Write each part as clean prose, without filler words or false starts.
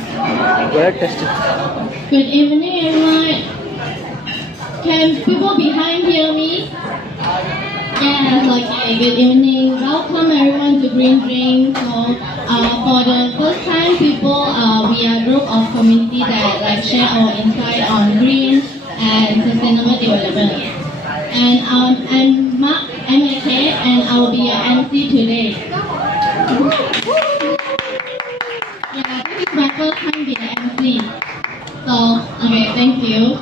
We're testing. Good evening, everyone. Can people behind hear me? Yes, okay, good evening. Welcome everyone to Green Drink. So, for the first time, people, we are a group of community that share our insight on green and sustainable development. And I'm Mak Cherh, and I will be your MC today. Yeah, this is my first time being an MC. So, okay, thank you.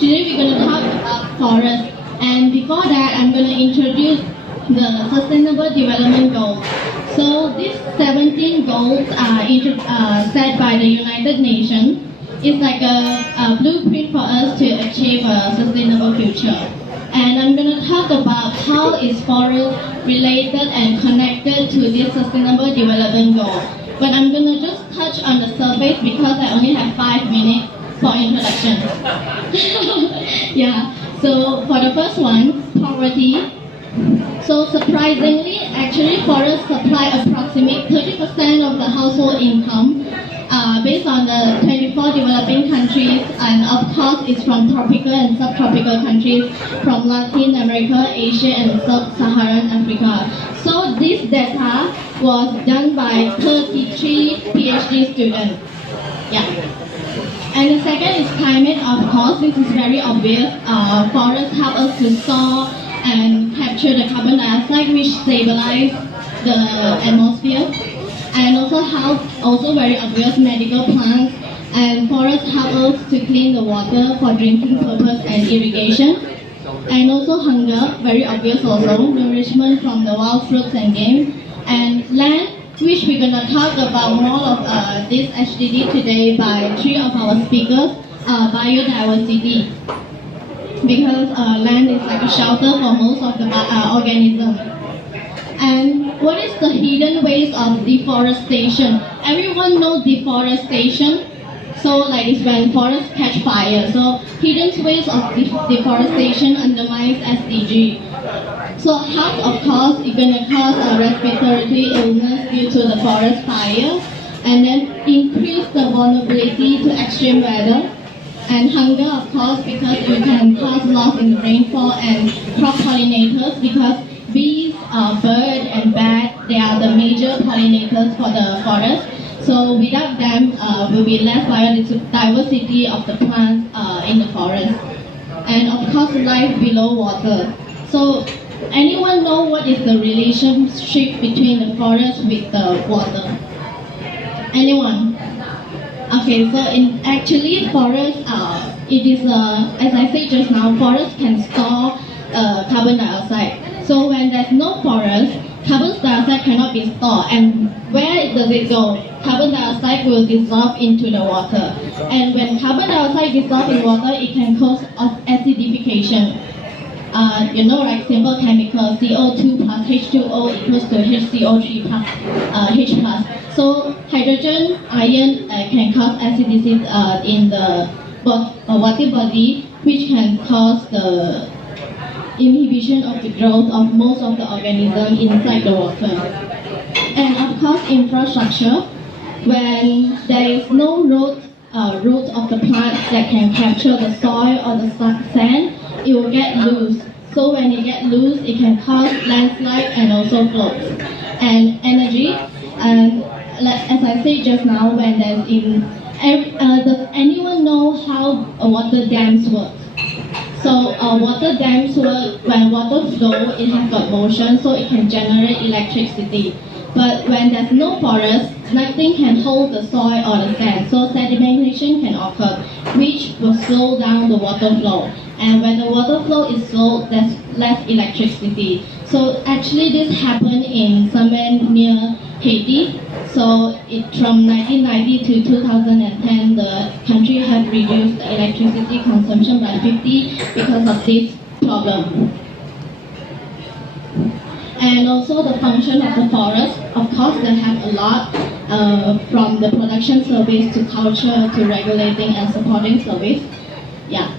Today we're going to talk about forest. And before that, I'm going to introduce the Sustainable Development Goals. So these 17 goals are set by the United Nations. It's like a blueprint for us to achieve a sustainable future. And I'm going to talk about how is forest related and connected to this Sustainable Development Goal. But I'm going to just touch on the surface because I only have 5 minutes for introduction. Yeah. So for the first one, poverty. So surprisingly, actually forests supply approximately 30% of the household income based on the 24 developing countries, and of course it's from tropical and subtropical countries from Latin America, Asia and Sub-Saharan Africa. So this data was done by 33 PhD students. Yeah. And the second is climate, of course. This is very obvious. Forests help us to store and capture the carbon dioxide, which stabilize the atmosphere. And also very obvious, medical plants. And forests help us to clean the water for drinking purpose and irrigation. And also hunger, very obvious also, nourishment from the wild fruits and game. And land, which we're going to talk about more of this HDD today by 3 of our speakers, biodiversity. Because land is like a shelter for most of the organisms. And what is the hidden ways of deforestation? Everyone knows deforestation. So like it's when forests catch fire. So hidden ways of deforestation undermines SDG. So health, of course, is going to cause a respiratory illness due to the forest fire, and then increase the vulnerability to extreme weather, and hunger, of course, because it can cause loss in rainfall, and crop pollinators, because bees, bird, and bat, they are the major pollinators for the forest. So without them, will be less biodiversity of the plants in the forest, and of course, life below water. So anyone know what is the relationship between the forest with the water? Anyone? Okay, so actually forest, it is, as I said just now, forest can store carbon dioxide. So when there's no forest, carbon dioxide cannot be stored. And where does it go? Carbon dioxide will dissolve into the water. And when carbon dioxide dissolves in water, it can cause acidification. You know, like simple chemical, CO2 plus H2O equals to HCO3 plus H plus. So hydrogen ion can cause acidity in the water body, which can cause the inhibition of the growth of most of the organisms inside the water. And of course, infrastructure. When there is no roots of the plant that can capture the soil or the sand, it will get loose. So when it gets loose, it can cause landslide and also floods. And energy, and as I said just now, when there's does anyone know how water dams work? So water dams work when water flows, it has got motion, so it can generate electricity. But when there's no forest, nothing can hold the soil or the sand, so sedimentation can occur, which will slow down the water flow. And when the water flow is slow, there's less electricity. So actually this happened in somewhere near Haiti. So from 1990 to 2010, the country had reduced the electricity consumption by 50 because of this problem. And also the function of the forest, of course they have a lot, from the production service to culture to regulating and supporting service. Yeah,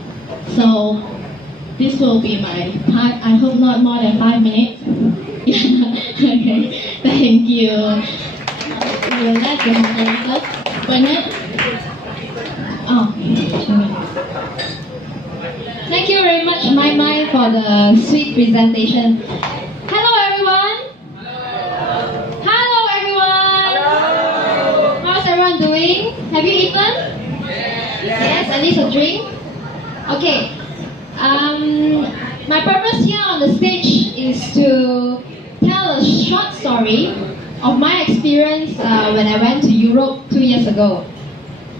so this will be my part. I hope not more than 5 minutes. Yeah. Okay, thank you. we will let the moderator, Bernard. Thank you very much, Mai, for the sweet presentation. Hello, everyone. Hello, everyone. Hello. How's everyone doing? Have you eaten? Yes, at least a drink. Okay. My purpose here on the stage is to tell a short story of my experience when I went to Europe 2 years ago.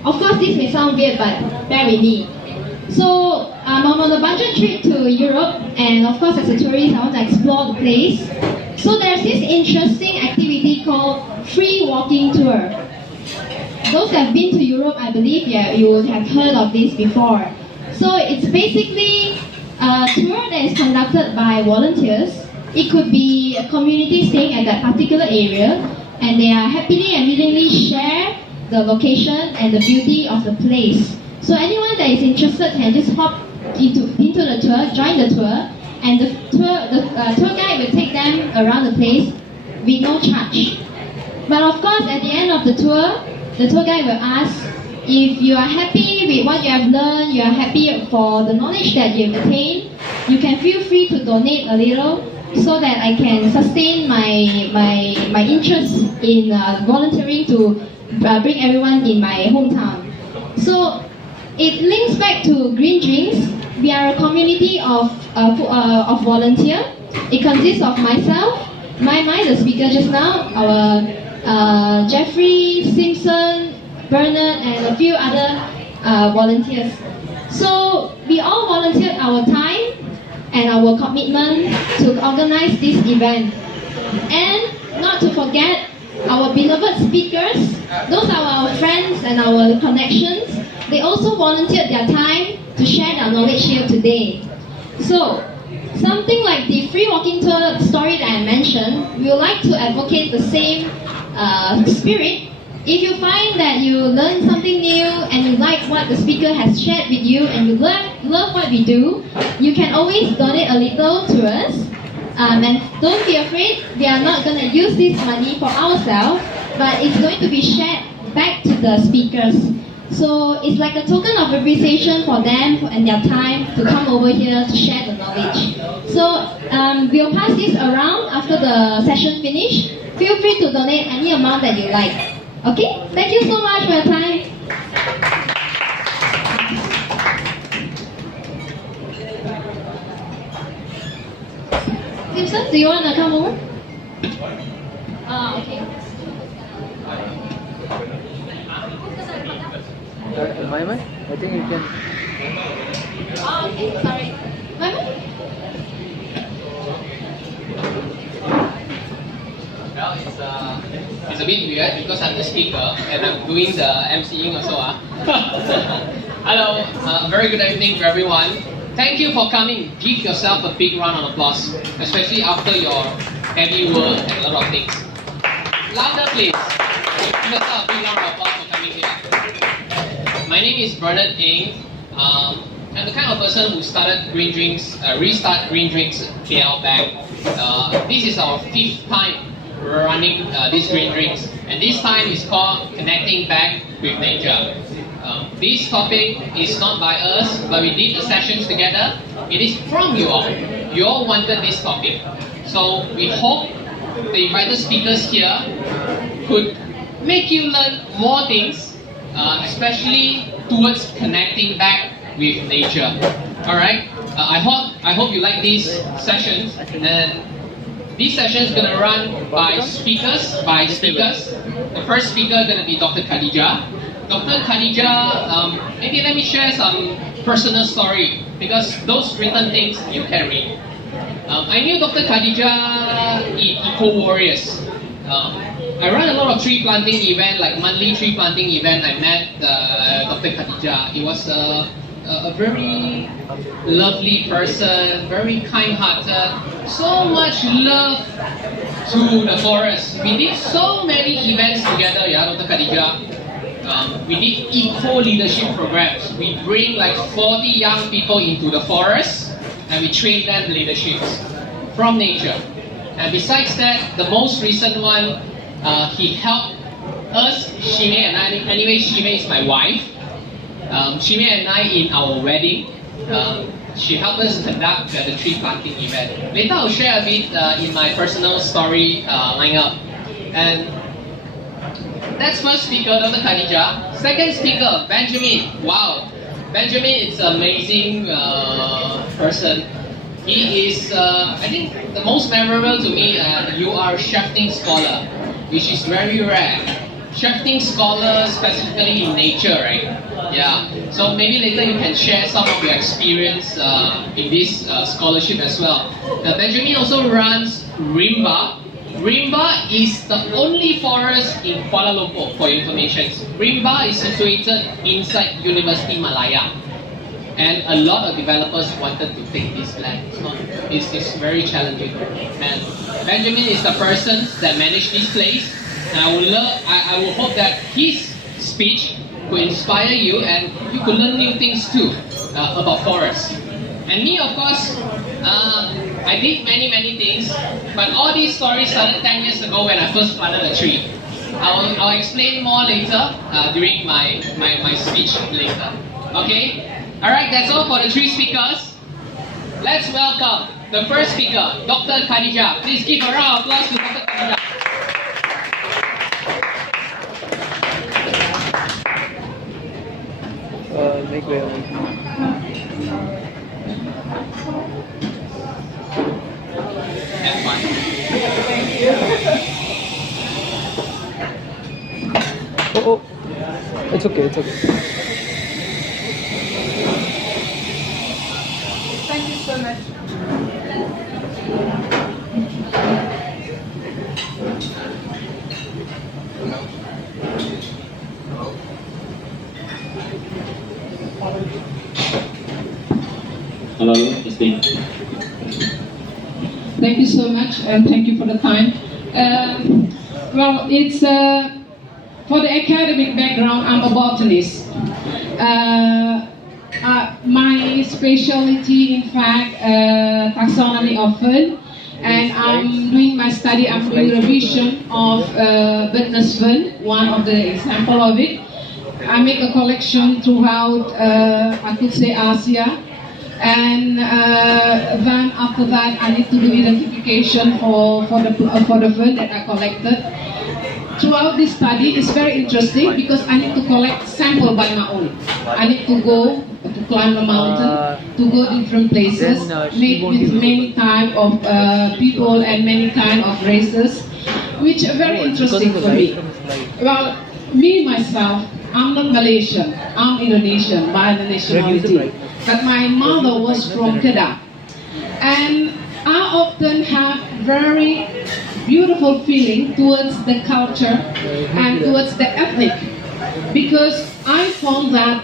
Of course, this may sound weird, but bear with me. So, I'm on a budget trip to Europe, and of course, as a tourist, I want to explore the place. So, there's this interesting activity called free walking tour. Those that have been to Europe, I believe, you would have heard of this before. So, it's basically a tour that is conducted by volunteers. It could be a community staying at that particular area, and they are happily and willingly share the location and the beauty of the place. So anyone that is interested can just hop into the tour, join the tour, and the tour guide will take them around the place with no charge. But of course, at the end of the tour guide will ask if you are happy with what you have learned, you are happy for the knowledge that you have attained, you can feel free to donate a little so that I can sustain my interest in volunteering to bring everyone in my hometown. So it links back to Green Drinks. We are a community of volunteers. It consists of myself, Mai, the speaker just now, our Jeffrey, Simpson, Bernard, and a few other volunteers. So we all volunteered our time and our commitment to organize this event. And not to forget our beloved speakers. Those are our friends and our connections. They also volunteered their time to share their knowledge here today. So, something like the free walking tour story that I mentioned, we would like to advocate the same spirit. If you find that you learn something new and you like what the speaker has shared with you and you love what we do, you can always donate a little to us. And don't be afraid, we are not going to use this money for ourselves, but it's going to be shared back to the speakers. So it's like a token of appreciation for them and their time to come over here to share the knowledge. So we'll pass this around after the session finish. Feel free to donate any amount that you like. Okay? Thank you so much for your time. Simpson, do you want to come over? Okay. Mai, I think you can. Okay, sorry. Mai? Well, it's a bit weird because I'm the speaker and I'm doing the MCing also. Hello, very good evening to everyone. Thank you for coming. Give yourself a big round of applause, especially after your heavy work and a lot of things. Louder, please. Give yourself a big round of applause for coming here. My name is Bernard Eng. I'm the kind of person who started Green Drinks, restart Green Drinks KL back. This is our 5th time running these Green Drinks, and this time is called Connecting Back with Nature. This topic is not by us, but we did the sessions together. It is from you all. You all wanted this topic. So we hope the invited speakers here could make you learn more things, especially towards connecting back with nature. Alright? I hope you like these sessions. And these sessions are gonna run by speakers. The first speaker is gonna be Dr. Khadijah. Dr. Khadijah, maybe let me share some personal story because those written things you can read. I knew Dr. Khadijah in Eco Warriors. I run a lot of tree planting event, like monthly tree planting event. I met Dr. Khadijah. He was a very lovely person, very kind-hearted, so much love to the forest. We did so many events together, yeah, Dr. Khadijah. We did eco-leadership programs. We bring like 40 young people into the forest and we train them leadership from nature. And besides that, the most recent one, he helped us, Shime and I, anyway, Shime is my wife. Shime and I in our wedding, she helped us conduct the tree planting event. Later I'll share a bit in my personal story lineup. And that's first speaker, Dr. Khadijah. Second speaker, Benjamin. Wow, Benjamin is an amazing person. He is, I think, the most memorable to me. You are a shafting scholar, which is very rare. Shafting scholar specifically in nature, right? Yeah. So maybe later you can share some of your experience in this scholarship as well. Benjamin also runs Rimba. Rimba is the only forest in Kuala Lumpur, for your information. Rimba is situated inside University Malaya. And a lot of developers wanted to take this land. It's very challenging. And Benjamin is the person that managed this place. And I will hope that his speech could inspire you and you could learn new things too about forests. And me, of course, I did many things, but all these stories started 10 years ago when I first planted a tree. I'll explain more later during my speech later. Okay? Alright, that's all for the three speakers. Let's welcome the first speaker, Dr. Khadijah. Please give a round of applause to Dr. Khadijah. Make way. Have fun. Oh, it's okay, it's okay. Thank you so much. Hello, Siti. Thank you so much, and thank you for the time. Well, it's for the academic background. I'm a botanist. My specialty, in fact, taxonomy of fern, and I'm doing my study. I'm doing revision of Bernard Eng, one of the example of it. I make a collection throughout, I could say, Asia. And then after that, I need to do identification for the fern that I collected. Throughout this study, it's very interesting because I need to collect sample by my own. I need to go to climb a mountain, to go different places, meet with many type of people and many kind of races, which are very interesting for me. Well, me myself, I'm not Malaysian. I'm Indonesian by the nationality. But my mother was from Kedah. And I often have very beautiful feeling towards the culture and towards the ethnic. Because I found that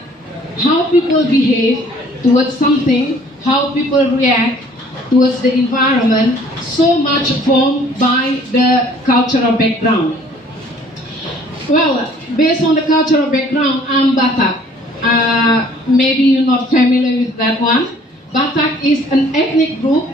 how people behave towards something, how people react towards the environment, so much formed by the cultural background. Well, based on the cultural background, I'm Batak. Maybe you're not familiar with that one. Batak is an ethnic group,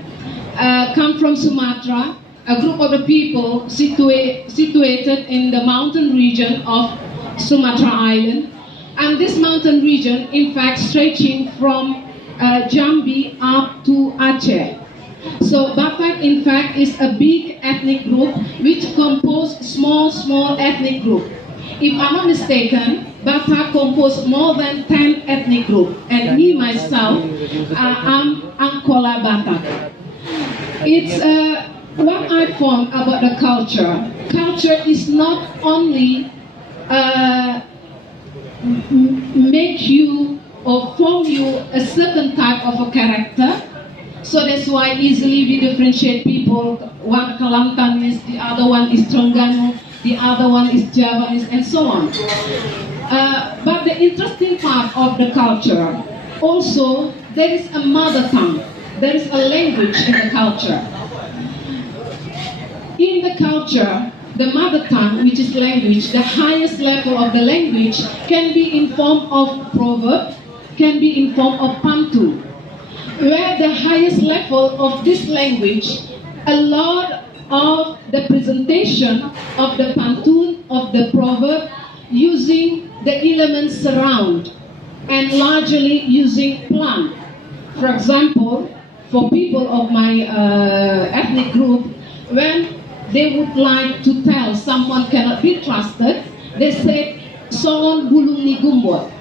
come from Sumatra, a group of the people situated in the mountain region of Sumatra Island. And this mountain region, in fact, stretching from Jambi up to Aceh. So Batak, in fact, is a big ethnic group which compose small ethnic group. If I'm not mistaken, Batak compose more than 10 ethnic groups, and me myself, I'm Ankola Batak. It's what I found about the culture. Culture is not only make you or form you a certain type of a character. So that's why easily we differentiate people. One Kelantanese, the other one is Terengganu, the other one is Javanese, and so on. But the interesting part of the culture, also there is a mother tongue, there is a language in the culture. In the culture, the mother tongue, which is language, the highest level of the language can be in form of proverb, can be in form of pantu, where the highest level of this language, a lot of the presentation of the pantun, of the proverb, using the elements surround and largely using plant. For example, for people of my ethnic group, when they would like to tell someone cannot be trusted, they say, "Songon bulung ni gumbot."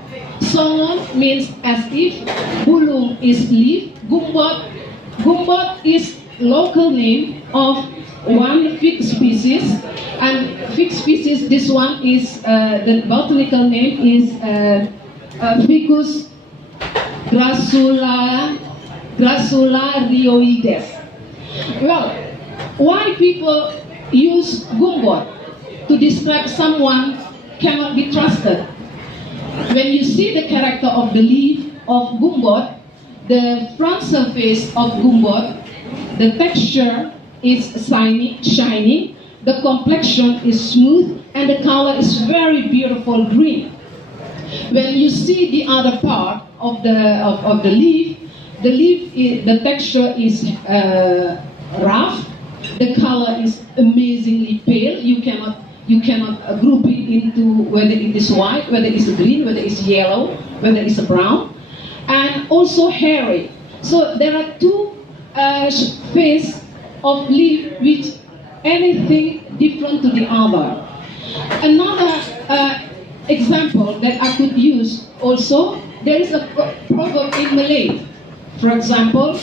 Songon means as if, bulung is leaf, gumbot is local name of one fig species, and fig species, this one is, the botanical name is Ficus grassula rioides. Well, why people use gumbot to describe someone cannot be trusted? When you see the character of the leaf of gumbot, the front surface of gumbot, the texture is shiny, the complexion is smooth, and the color is very beautiful green. When you see the other part of the leaf, the texture is rough, the color is amazingly pale. You cannot group it into whether it is white, whether it is green, whether it is yellow, whether it is brown, and also hairy. So there are two phases of leaf which anything different to the other. Another example that I could use also, there is a proverb in Malay. For example,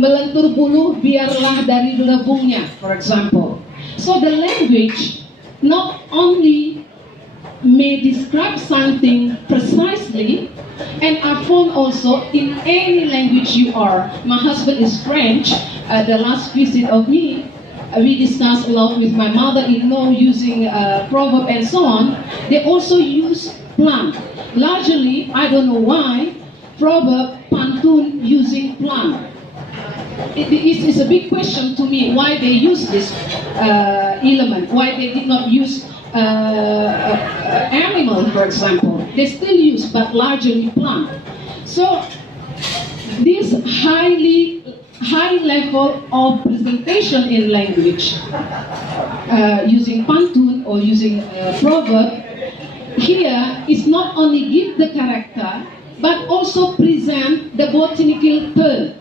melentur bulu biarlah dari rebungnya, for example. So the language not only may describe something precisely, and I found also in any language you are. My husband is French. The last visit of me, we discussed along with my mother-in-law using proverb and so on. They also use plant. Largely, I don't know why, proverb, pantun using plant. It's a big question to me why they use this element, why they did not use animal, for example. They still use, but largely plant. So this high level of presentation in language, using pantun or using proverb, here is not only give the character, but also present the botanical term,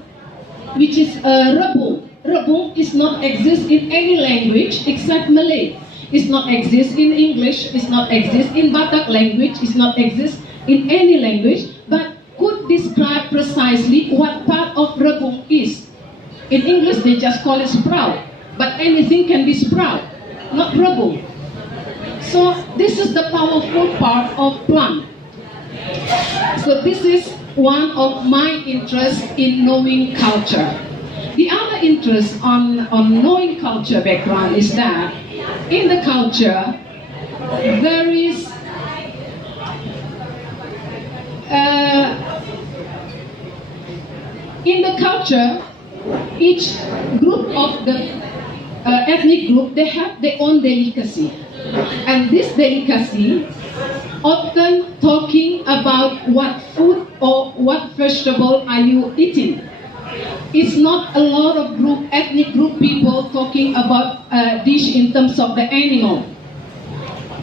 which is rebung. Rebung is not exist in any language except Malay. It's not exist in English, it's not exist in Batak language, it's not exist in any language, but could describe precisely what part of rebung is. In English, they just call it sprout, but anything can be sprout, not rebung. So this is the powerful part of plant. So this is one of my interests in knowing culture. The other interest on knowing culture background is that in the culture there is in the culture, each group of the ethnic group, they have their own delicacy, and this delicacy often talking about what food or what vegetable are you eating. It's not a lot of ethnic group people talking about a dish in terms of the animal.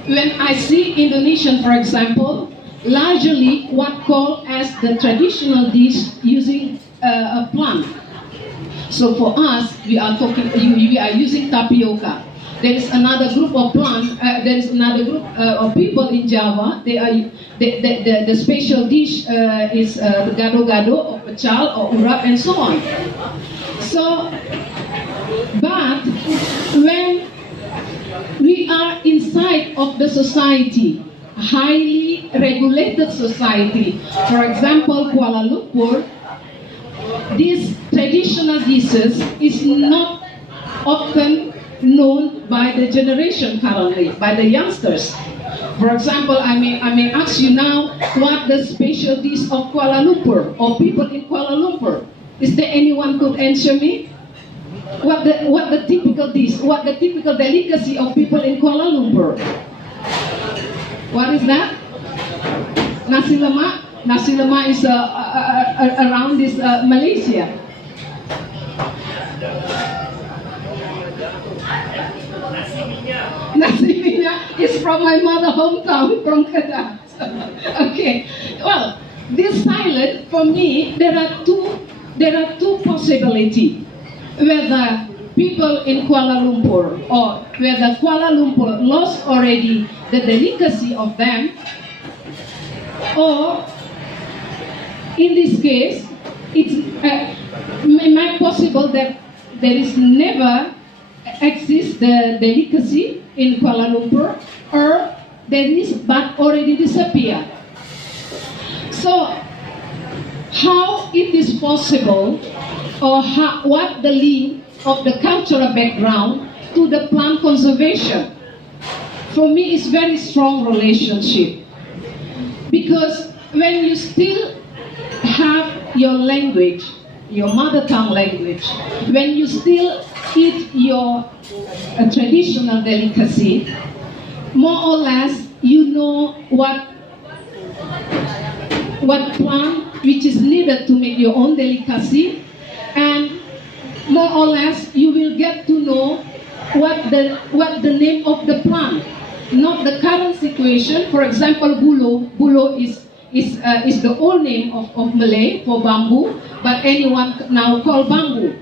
When I see Indonesian, for example, largely what called as the traditional dish using a plant. So for us, we are using tapioca. There is another group of there is another group of people in Java. The special dish is the gado-gado or pecel or urap and so on. So, but when we are inside of the society, highly regulated society, for example, Kuala Lumpur, these traditional dishes is not often known by the generation currently, by the youngsters. For example, I may ask you now what the special dish of Kuala Lumpur or people in Kuala Lumpur. Is there anyone could answer me? What the typical dish, what the typical delicacy of people in Kuala Lumpur? What is that? Nasi lemak. Nasi lemak is around this Malaysia. Nasi minyak is from my mother hometown, from Kedah. Okay, well, this silence, for me, there are two possibilities. Whether people in Kuala Lumpur, or whether Kuala Lumpur lost already the delicacy of them, or in this case, it might possible that there is never exist the delicacy in Kuala Lumpur, or there is but already disappear. So how it is possible, or what the link of the cultural background to the plant conservation? For me, it's very strong relationship, because when you still have your language, your mother tongue language, when you still eat your traditional delicacy, more or less you know what plant which is needed to make your own delicacy, and more or less you will get to know what the name of the plant, not the current situation. For example, bulo is the old name of Malay for bamboo, but anyone now call bamboo.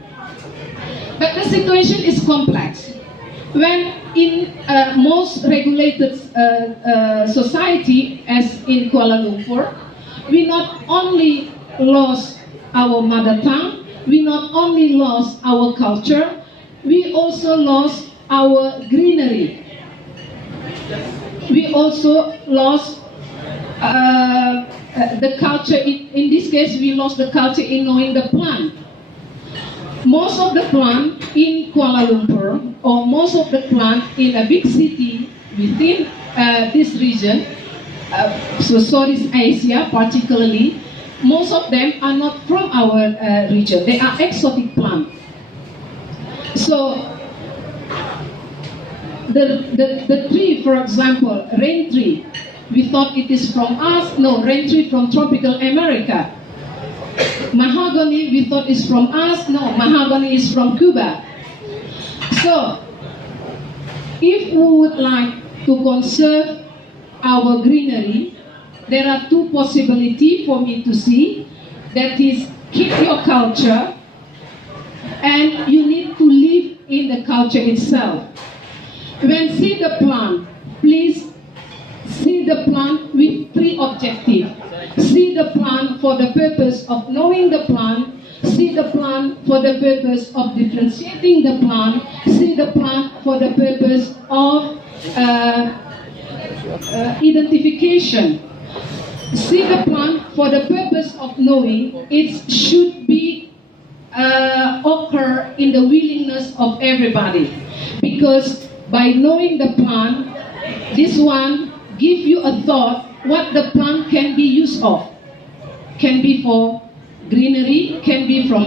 But the situation is complex. When in most regulated society, as in Kuala Lumpur, we not only lost our mother tongue, we not only lost our culture, we also lost our greenery. We also lost the culture. In this case, we lost the culture in knowing the plant. Most of the plant in Kuala Lumpur, or most of the plant in a big city within this region, so Southeast Asia particularly, most of them are not from our region. They are exotic plants. So the tree, for example, rain tree, we thought it is from us. No, rain tree from tropical America. Mahogany, we thought is from us. No, mahogany is from Cuba. So, if we would like to conserve our greenery, there are two possibilities for me to see. That is, keep your culture, and you need to live in the culture itself. When see the plant, please see the plant with three objectives. See the plant for the purpose of knowing the plant. See the plant for the purpose of differentiating the plant. See the plant for the purpose of identification. See the plant for the purpose of knowing. It should be occur in the willingness of everybody, because by knowing the plant, this one give you a thought what the plant can be used of. Can be for greenery, can be for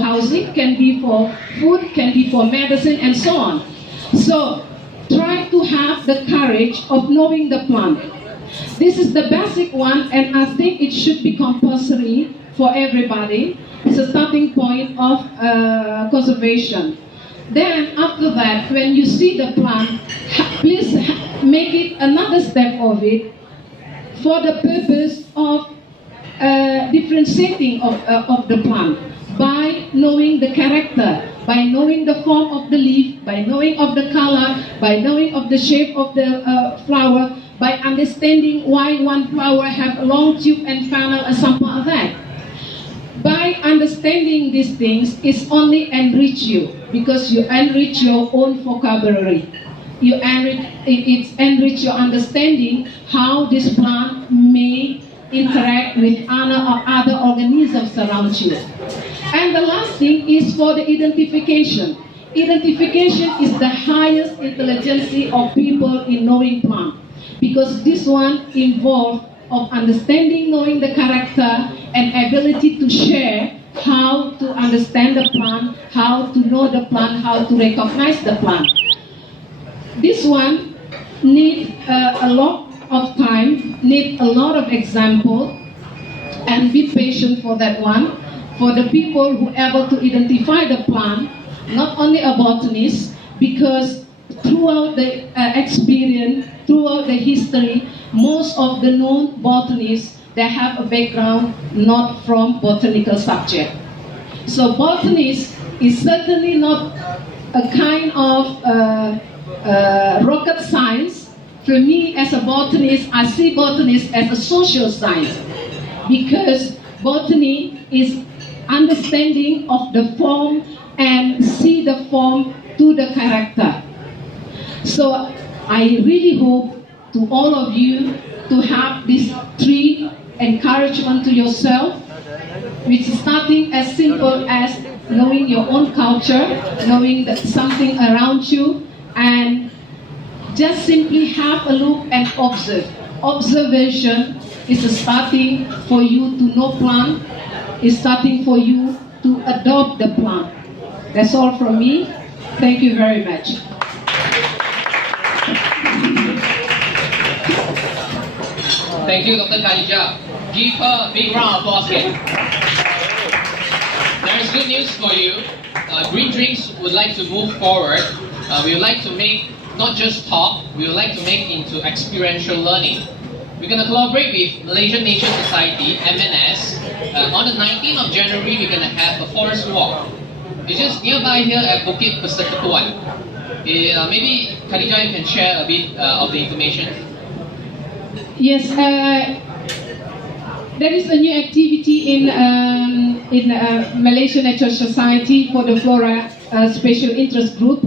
housing, can be for food, can be for medicine, and so on. So try to have the courage of knowing the plant. This is the basic one, and I think it should be compulsory for everybody. It's a starting point of conservation. Then after that, when you see the plant, please make it another step of it for the purpose of differentiating of the plant, by knowing the character, by knowing the form of the leaf, by knowing of the color, by knowing of the shape of the flower, by understanding why one flower have a long tube and funnel or something like that. By understanding these things, it's only enrich you, because you enrich your own vocabulary. You enrich your understanding how this plant may interact with other organisms around you. And the last thing is for the identification. Identification is the highest intelligence of people in knowing plant, because this one involves of understanding, knowing the character, and ability to share how to understand the plant, how to know the plant, how to recognize the plant. This one needs a lot of time, needs a lot of example, and be patient for that one. For the people who are able to identify the plant, not only a botanist, because throughout the experience, throughout the history, most of the known botanists, they have a background not from botanical subject. So botanist is certainly not a kind of rocket science. For me, as a botanist, I see botanist as a social science, because botany is understanding of the form and see the form to the character. So I really hope to all of you to have these three encouragement to yourself, which is starting as simple as knowing your own culture, knowing that something around you, and just simply have a look and observe. Observation is a starting for you to know plant, is starting for you to adopt the plant. That's all from me. Thank you very much. Thank you, Dr. Khadijah. Give her a big round of applause again. There is good news for you. Green Drinks would like to move forward. We would like to make not just talk, we would like to make into experiential learning. We're going to collaborate with Malaysian Nature Society, MNS. On the 19th of January, we're going to have a forest walk. It's just nearby here at Bukit Persekutuan. Maybe Khadijah, you can share a bit of the information. Yes, there is a new activity in Malaysian Nature Society for the Flora Special Interest Group.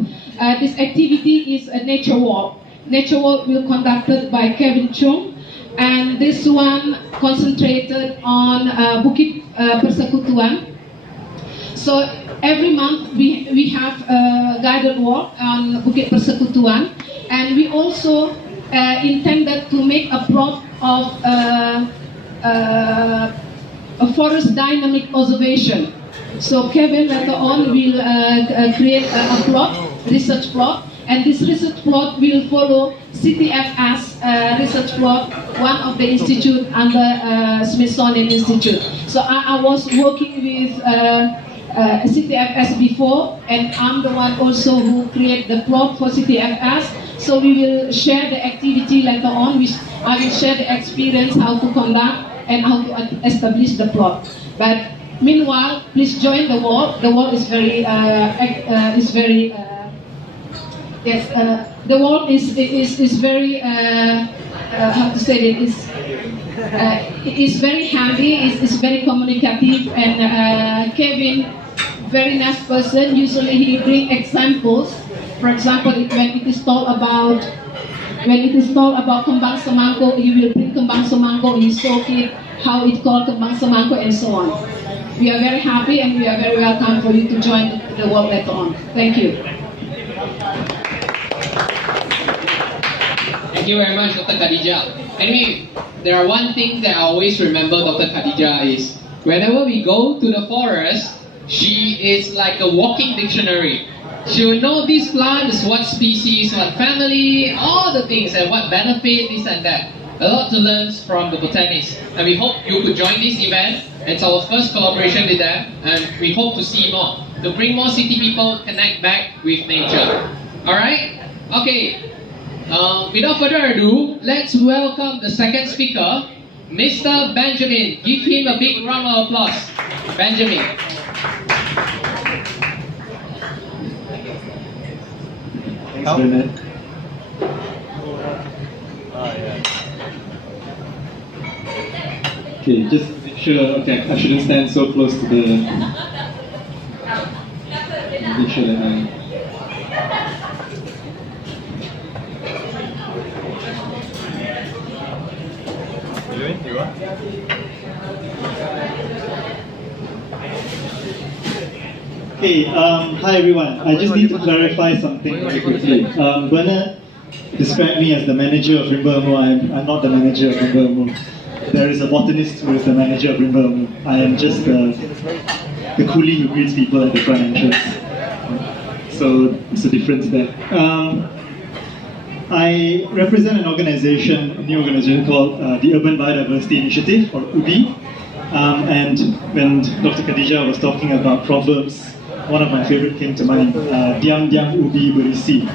This activity is a nature walk. Nature walk will be conducted by Kevin Chung, and this one concentrated on Bukit Persekutuan. So every month we have a guided walk on Bukit Persekutuan, and we also intended to make a plot of a forest dynamic observation. So Kevin later on will create a plot, research plot, and this research plot will follow CTFS research plot, one of the institute under Smithsonian Institute. So I was working with CTFS before, and I'm the one also who create the plot for CTFS. So we will share the activity later on. I will share the experience, how to conduct and how to establish the plot. But meanwhile, please join the walk. The walk is very, the walk is very, how to say it, is very handy, is very communicative, and Kevin, very nice person. Usually he bring examples. For example, when it is told about kembang semangko, he will bring kembang semangko, he show it how it called kembang semangko, and so on. We are very happy and we are very welcome for you to join the walk later on. Thank you. Thank you very much, Dr. Khadijah. Anyway, there are one thing that I always remember Dr. Khadijah is, whenever we go to the forest, she is like a walking dictionary. She will know these plants, what species, what family, all the things, and what benefit, this and that. A lot to learn from the botanists. And we hope you could join this event. It's our first collaboration with them, and we hope to see more, to bring more city people connect back with nature. Alright? Okay. Without further ado, let's welcome the second speaker, Mr. Benjamin. Give him a big round of applause. Benjamin. Thanks, Bernard. Okay, just make sure, okay, I shouldn't stand so close to the... Make sure that Okay, hi everyone. I just need to clarify something very quickly. Bernard described me as the manager of Rambe. I'm not the manager of Rambe. There is a botanist who is the manager of Rambe. I am just the coolie who greets people at the front entrance. So it's a difference there. I represent an organization, a new organization called the Urban Biodiversity Initiative, or UBI. And when Dr. Khadijah was talking about proverbs, one of my favorite came to mind, Diam Diam Ubi Berisi.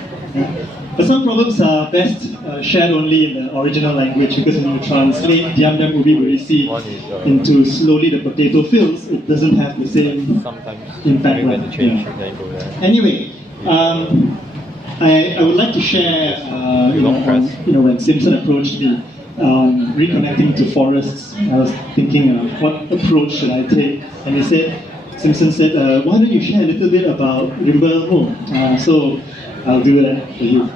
But some proverbs are best shared only in the original language, because when you translate Diam Diam Ubi Berisi into slowly the potato fills, it doesn't have the same impact. Anyway, I would like to share, when Simpson approached me, reconnecting to forests, I was thinking, what approach should I take? And Simpson said, why don't you share a little bit about Rimba Mo? So I'll do that for you.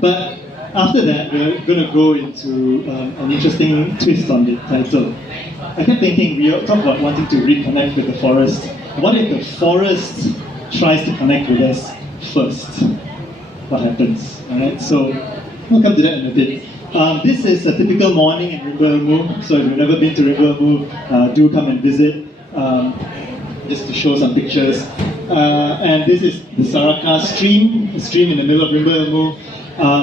But after that, we're going to go into an interesting twist on the title. I kept thinking, we talk about wanting to reconnect with the forest. What if the forest tries to connect with us first? What happens? Alright, so we'll come to that in a bit. This is a typical morning in Rimba Mo. So if you've never been to Rimba Mo, do come and visit. Just to show some pictures. And this is the Saraka stream, a stream in the middle of Rimba Mo.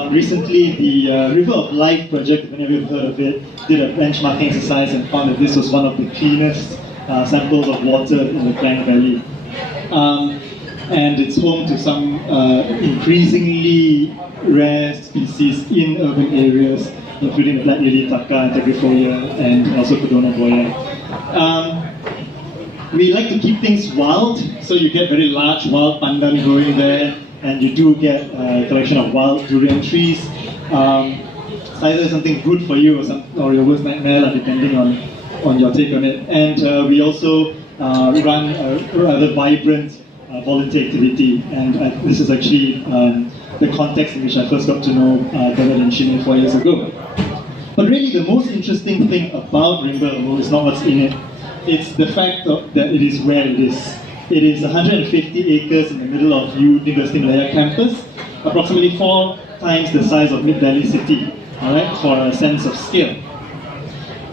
Recently, the River of Life project, if any of you have heard of it, did a benchmarking exercise and found that this was one of the cleanest samples of water in the Klang Valley. And it's home to some increasingly rare species in urban areas, including the black lily, taka, tegrifolia, and also Kodona boya. We like to keep things wild, so you get very large wild pandan growing there, and you do get a collection of wild durian trees. It's either something good for you or your worst nightmare, depending on your take on it. And we also run a rather vibrant volunteer activity, and this is actually the context in which I first got to know Bernard and Shin 4 years ago. But really, the most interesting thing about Rimba Mo is not what's in it. It's the fact that it is where it is. It is 150 acres in the middle of University Malaya campus, approximately 4 times the size of Mid-Valley City, alright, for a sense of scale.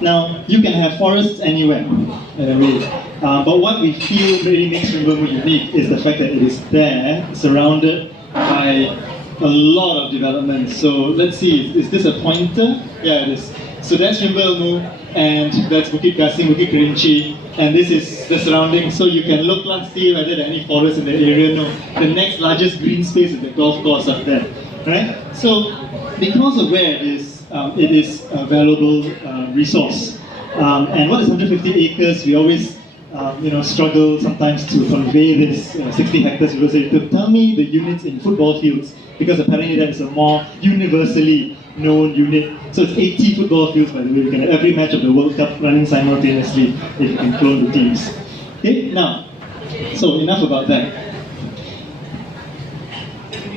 Now, you can have forests anywhere, in a way, but what we feel really makes Rimba Mo unique is the fact that it is there, surrounded by a lot of development. So let's see, is this a pointer? Yeah, it is. So that's Rimba Mo, and that's Bukit Kasing, Bukit Kerinci, and this is the surrounding. So you can look and see whether there are any forests in the area. No, the next largest green space is the golf course up there, right? So because of where it is a valuable resource. And what is 150 acres? We always struggle sometimes to convey this 60 hectares. People say, tell me the units in football fields, because apparently that is a more universally known unit. So it's 80 football fields, by the way. We can have every match of the World Cup running simultaneously if you can clone the teams. Okay, now, so enough about that.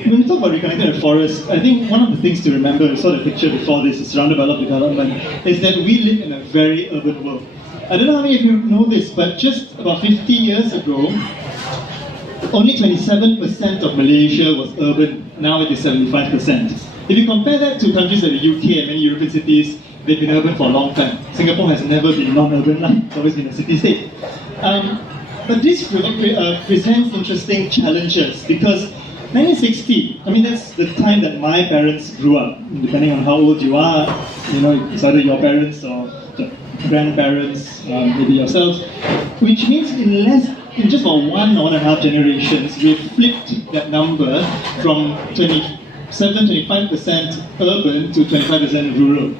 When we talk about reconnecting the forest, I think one of the things to remember, we saw the picture before this, is surrounded by a lot of development, is that we live in a very urban world. I don't know how many of you know this, but just about 50 years ago, only 27% of Malaysia was urban. Now it is 75%. If you compare that to countries like the UK and many European cities, they've been urban for a long time. Singapore has never been non-urban, it's always been a city-state. But this presents interesting challenges, because 1960, I mean, that's the time that my parents grew up. Depending on how old you are, it's either your parents or the grandparents, maybe yourselves, which means in just about 1 or 1.5 generations, we've flipped that number from 25% urban to 25% rural.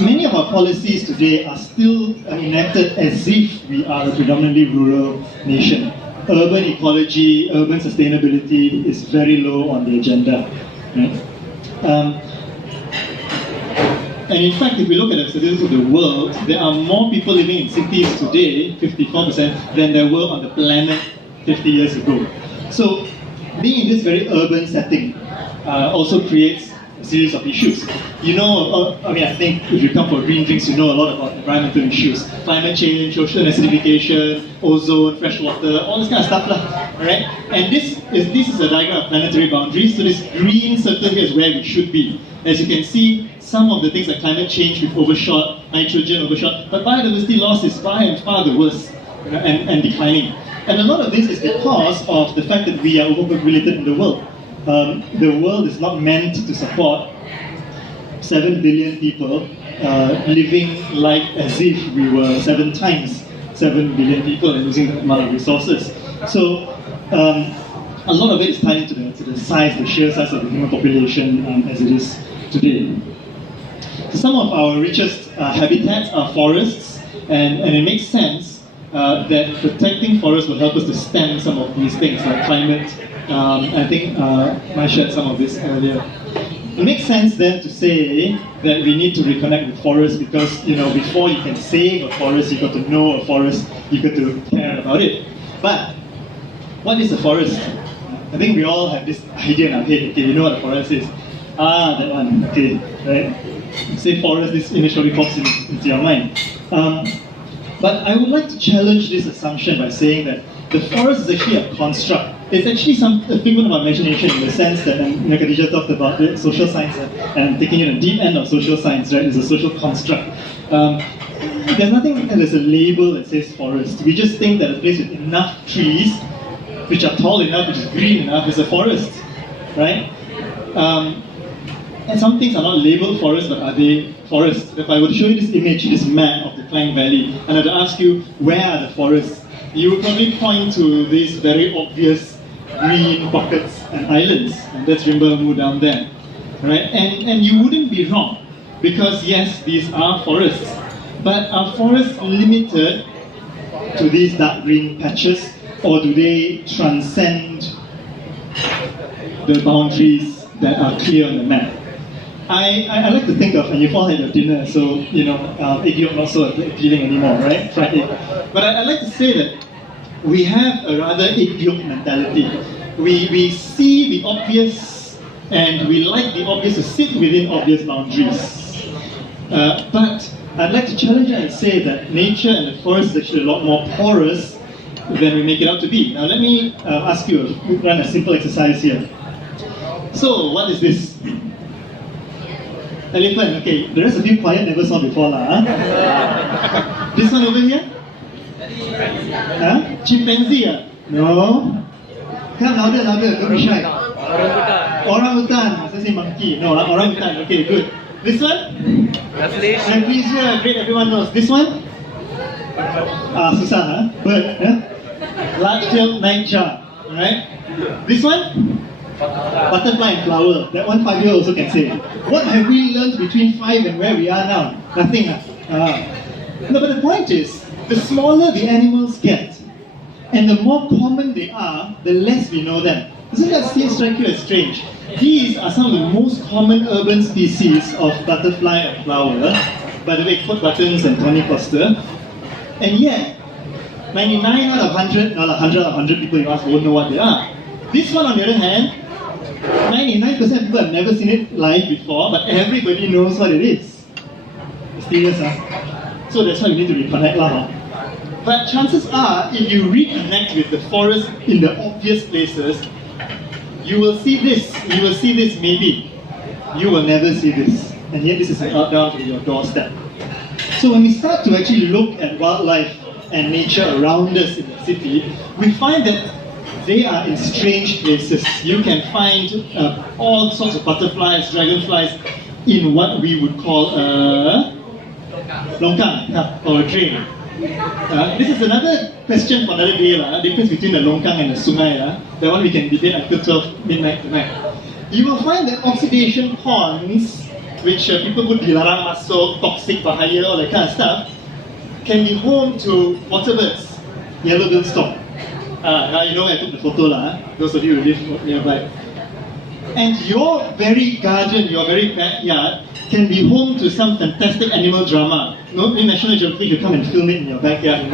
Many of our policies today are still enacted as if we are a predominantly rural nation. Urban ecology, urban sustainability is very low on the agenda. Right? And in fact, if we look at the statistics of the world, there are more people living in cities today, 54%, than there were on the planet 50 years ago. So, being in this very urban setting also creates a series of issues. I think if you come for green drinks, you know a lot about environmental issues. Climate change, ocean acidification, ozone, freshwater, all this kind of stuff. Right? And this is a diagram of planetary boundaries. So this green circle here is where we should be. As you can see, some of the things like climate change we've overshot, nitrogen overshot, but biodiversity loss is by and far the worst, and declining. And a lot of this is because of the fact that we are overpopulated in the world. The world is not meant to support 7 billion people living life as if we were 7 times 7 billion people and using that amount of resources. So a lot of it is tied into the size, the sheer size of the human population as it is today. So some of our richest habitats are forests, and it makes sense that protecting forests will help us to stem some of these things like climate. I think I shared some of this earlier. It makes sense then to say that we need to reconnect with forests because, before you can save a forest, you've got to know a forest, you've got to care about it. But what is a forest? I think we all have this idea in our head. Okay, you know what a forest is. Ah, that one. Okay, right? Say forest, this image probably pops into your mind. But I would like to challenge this assumption by saying that the forest is actually a construct. It's actually a figment of our imagination in the sense that, Khadijah talked about it, social science, and taking it a deep end of social science, right? It's a social construct. There's nothing that is a label that says forest. We just think that a place with enough trees, which are tall enough, which is green enough, is a forest, right? And some things are not labeled forests, but are they forests? If I were to show you this image, this map of the Klang Valley, and I were to ask you, where are the forests? You would probably point to these very obvious green pockets and islands, and that's Rimba down there, right? And you wouldn't be wrong, because yes, these are forests, but are forests limited to these dark green patches, or do they transcend the boundaries that are clear on the map? I like to think of, and you've all had your dinner, so egg yolk not so appealing anymore, right? Fried egg. But I like to say that we have a rather egg yolk mentality. We see the obvious, and we like the obvious to sit within obvious boundaries. But I'd like to challenge it and say that nature and the forest is actually a lot more porous than we make it out to be. Now let me ask you, run a simple exercise here. So what is this? Elephant, okay. The rest of you quiet, never saw before lah. Huh? This one over here? Huh? Chimpanzee? No. Come louder, don't be shy. Orangutan. I say monkey. No, orangutan. Okay, good. This one? Athlesia. Great, everyone knows. This one? Susah, huh? Bird. Huh? Large-tailed nightjar. Alright? This one? Butterfly and flower. That one 5-year-old also can say. What have we learned between 5 and where we are now? Nothing. No, but the point is, the smaller the animals get, and the more common they are, the less we know them. Doesn't that strike you as strange? These are some of the most common urban species of butterfly and flower. By the way, coat buttons and Tony Foster. And yet, 99 out of 100, not 100 out of 100 people you ask won't know what they are. This one, on the other hand, 99% of people have never seen it live before, but everybody knows what it is. Mysterious, huh? So that's why we need to reconnect lah. But chances are, if you reconnect with the forest in the obvious places, you will see this. You will see this maybe. You will never see this. And yet this is down to your doorstep. So when we start to actually look at wildlife and nature around us in the city, we find that they are in strange places. You can find all sorts of butterflies, dragonflies in what we would call a longkang or a drain. This is another question for another day, the difference between the longkang and the sungai. That one we can debate until 12 midnight tonight. You will find that oxidation ponds, which people would dilarang masuk, toxic, bahaya, all that kind of stuff, can be home to waterbirds, yellow-billed stork. Now you know I took the photo those of you who live nearby. And your very garden, your very backyard can be home to some fantastic animal drama. In National Geographic, you come and film it in your backyard,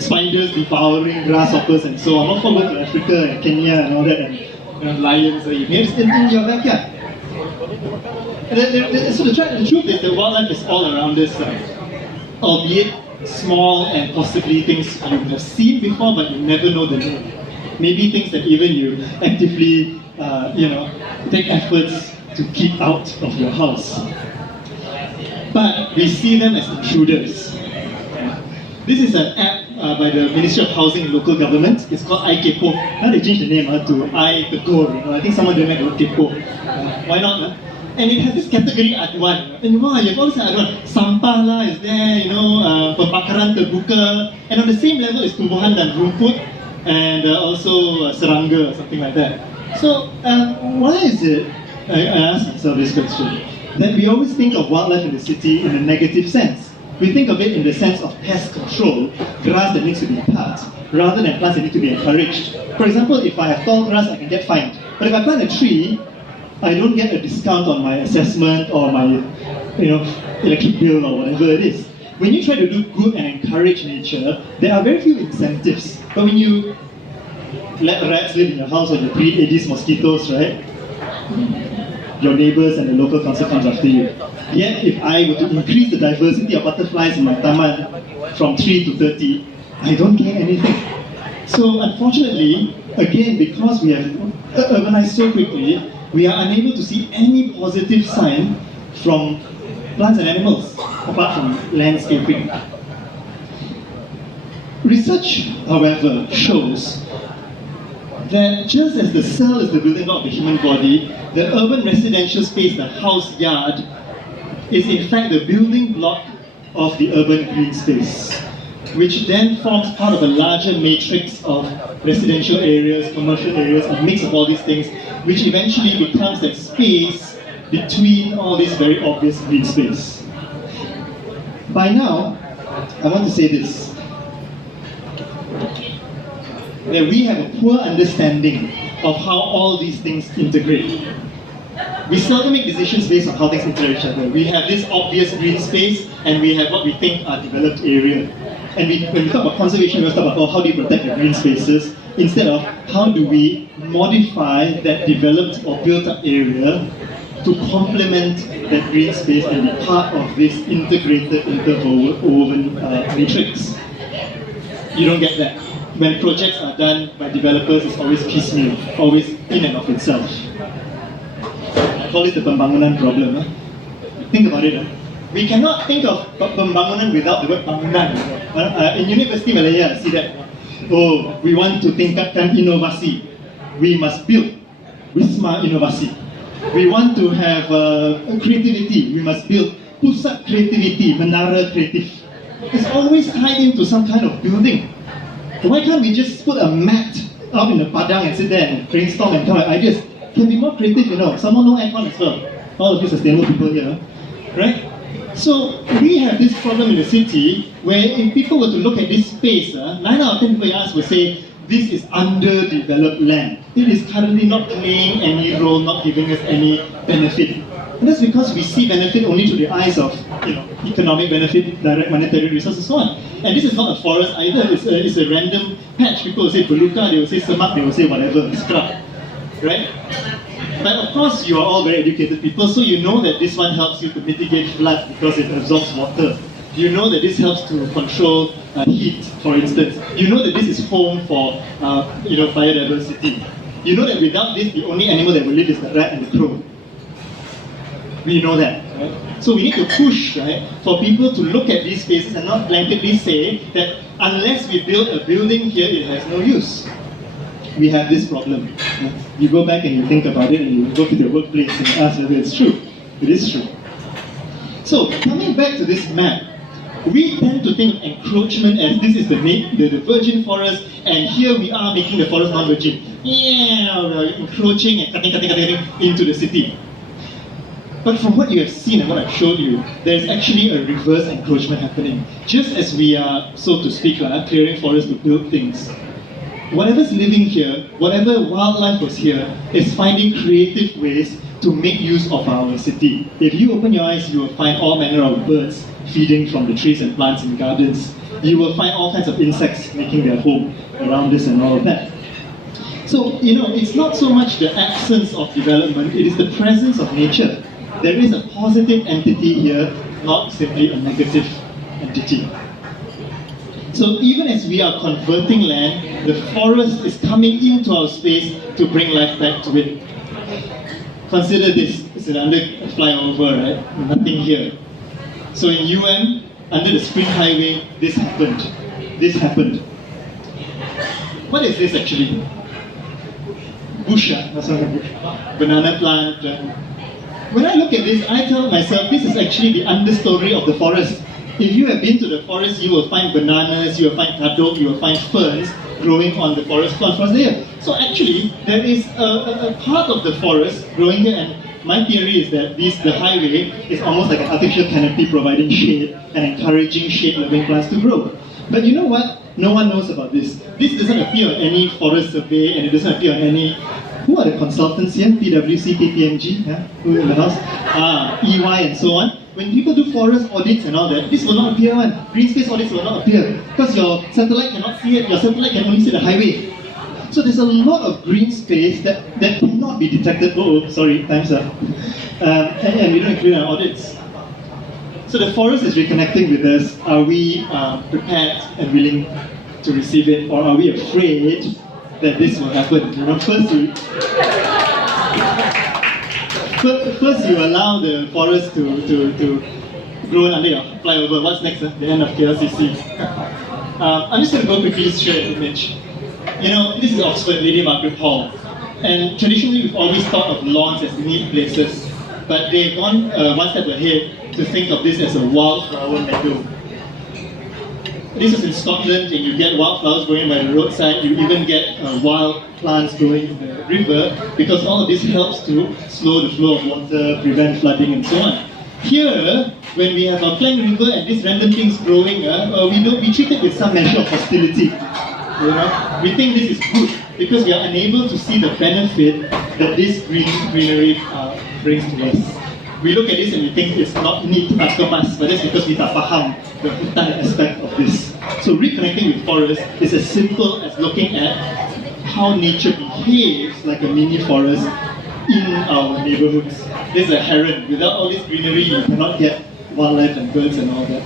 Spiders devouring grasshoppers and so on. Not far go to Africa and Kenya and all that, and lions in your backyard. So the truth is that wildlife is all around us, albeit small and possibly things you have seen before, but you never know the name. Maybe things that even you actively, take efforts to keep out of your house. But we see them as intruders. This is an app by the Ministry of Housing and Local Government. It's called iKepo. Now they changed the name to iTegur. I think someone didn't like Kepo. Why not? And it has this category aduan. And wow, you've always said aduan. Sampah lah is there, pembakaran terbuka. And on the same level is tumbuhan dan rumput. and also serangga, something like that. So why is it, I ask myself this question, that we always think of wildlife in the city in a negative sense? We think of it in the sense of pest control, grass that needs to be cut, rather than plants that need to be encouraged. For example, if I have tall grass, I can get fined. But if I plant a tree, I don't get a discount on my assessment or my electric bill or whatever it is. When you try to do good and encourage nature, there are very few incentives. But when you let rats live in your house or you breed Aedes mosquitoes, right? Your neighbors and the local council comes after you. Yet, if I were to increase the diversity of butterflies in my taman from 3 to 30, I don't gain anything. So, unfortunately, again, because we have urbanized so quickly, we are unable to see any positive sign from plants and animals, apart from landscaping. Research, however, shows that just as the cell is the building block of the human body, the urban residential space, the house yard, is in fact the building block of the urban green space, which then forms part of a larger matrix of residential areas, commercial areas, a mix of all these things, which eventually becomes that space between all this very obvious green space. By now, I want to say this, that we have a poor understanding of how all these things integrate. We seldom make decisions based on how things interact with each other. We have this obvious green space, and we have what we think are developed area. And when we talk about conservation, we talk about how do you protect the green spaces, instead of how do we modify that developed or built up area to complement that green space and be part of this integrated, interwoven matrix. You don't get that. When projects are done by developers, it's always piecemeal, always in and of itself. I call it the pembangunan problem. Think about it. We cannot think of pembangunan without the word bangunan. In University Malaya, see that, oh, we want to tingkatkan inovasi. We must build Wisma Inovasi. We want to have creativity. We must build pusat creativity, menara kreatif. It's always tied into some kind of building. Why can't we just put a mat out in the padang and sit there and brainstorm and come up with ideas? Can be more creative, Someone know aircon as well. All of you sustainable people here, right? So we have this problem in the city where if people were to look at this space, 9 out of 10 people you ask will say, this is underdeveloped land. It is currently not playing any role, not giving us any benefit. And that's because we see benefit only through the eyes of economic benefit, direct monetary resources, and so on. And this is not a forest either, it's a random patch. People will say Beluka, they will say Semak, they will say whatever, scrub. Right? But of course, you are all very educated people, so you know that this one helps you to mitigate flood because it absorbs water. You know that this helps to control heat, for instance. You know that this is home for biodiversity. You know that without this, the only animal that will live is the rat and the crow. We know that, right? So we need to push, right, for people to look at these spaces and not blanketly say that unless we build a building here, it has no use. We have this problem. You go back and you think about it and you go to the workplace and ask whether it's true. It is true. So, coming back to this map, we tend to think of encroachment as this is the virgin forest, and here we are making the forest non-virgin. Yeah, we're encroaching and cutting into the city. But from what you have seen and what I've showed you, there's actually a reverse encroachment happening. Just as we are, so to speak, clearing forests to build things, whatever's living here, whatever wildlife was here, is finding creative ways to make use of our city. If you open your eyes, you will find all manner of birds feeding from the trees and plants in gardens. You will find all kinds of insects making their home around this and all of that. So, it's not so much the absence of development, it is the presence of nature. There is a positive entity here, not simply a negative entity. So even as we are converting land, the forest is coming into our space to bring life back to it. Consider this, it's an under flyover, right? Nothing here. So in UM, under the Spring Highway, this happened. This happened. What is this actually? Bush, banana plant. When I look at this, I tell myself, this is actually the understory of the forest. If you have been to the forest, you will find bananas, you will find kadok, you will find ferns, growing on the forest plant was there. So actually, there is a part of the forest growing here, and my theory is that the highway is almost like an artificial canopy providing shade and encouraging shade-loving plants to grow. But you know what? No one knows about this. This doesn't appear on any forest survey, and it doesn't appear on any... Who are the consultants here? PwC, KPMG, yeah? Who in the house? EY and so on. When people do forest audits and all that, this will not appear one. Green space audits will not appear because your satellite cannot see it. Your satellite can only see the highway. So there's a lot of green space that cannot be detected. Oh, sorry, time's up. And we don't include our audits. So the forest is reconnecting with us. Are we prepared and willing to receive it, or are we afraid that this will happen? You know, first you allow the forest to grow under your flyover. What's next? The end of KLCC. I'm just going to go quickly show an image. You know, this is Oxford, Lady Margaret Hall. And traditionally we've always thought of lawns as neat places, but they've gone one step ahead to think of this as a wildflower meadow. This is in Scotland, and you get wildflowers growing by the roadside. You even get wild plants growing in the river, because all of this helps to slow the flow of water, prevent flooding, and so on. Here, when we have a plain river and these random things growing, we treat it with some measure of hostility. You know, we think this is good because we are unable to see the benefit that this greenery brings to us. We look at this and we think it's not neat tak kemas, but that's because we tak faham the hutan aspect of this. So reconnecting with forest is as simple as looking at how nature behaves like a mini forest in our neighborhoods. There's a heron. Without all this greenery, you cannot get wildlife and birds and all that.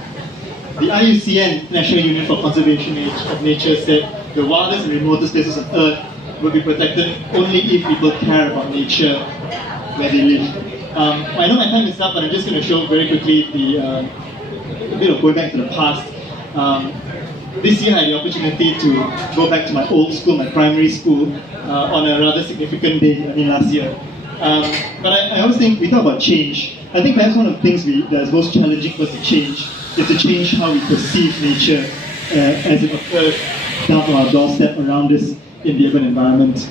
The IUCN, National Union for Conservation of Nature, said the wildest and remotest places on Earth will be protected only if people care about nature where they live. I know my time is up, but I'm just going to show very quickly a bit of going back to the past. This year I had the opportunity to go back to my old school, my primary school, on a rather significant day, last year. But I always think, we talk about change. I think perhaps one of the things that is most challenging for us to change is to change how we perceive nature as it occurs down on our doorstep around us in the urban environment.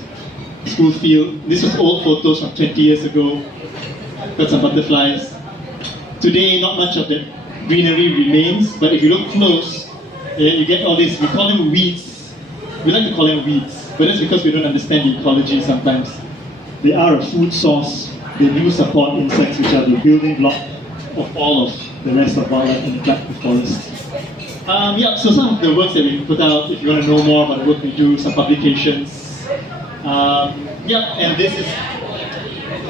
School field, this was old photos from 20 years ago. Got some butterflies. Today, not much of the greenery remains, but if you look close, you get all this, we call them weeds. We like to call them weeds, but that's because we don't understand the ecology sometimes. They are a food source. They do support insects, which are the building block of all of the rest of wildlife in the forest. So some of the works that we put out, if you want to know more about the work we do, some publications. And this is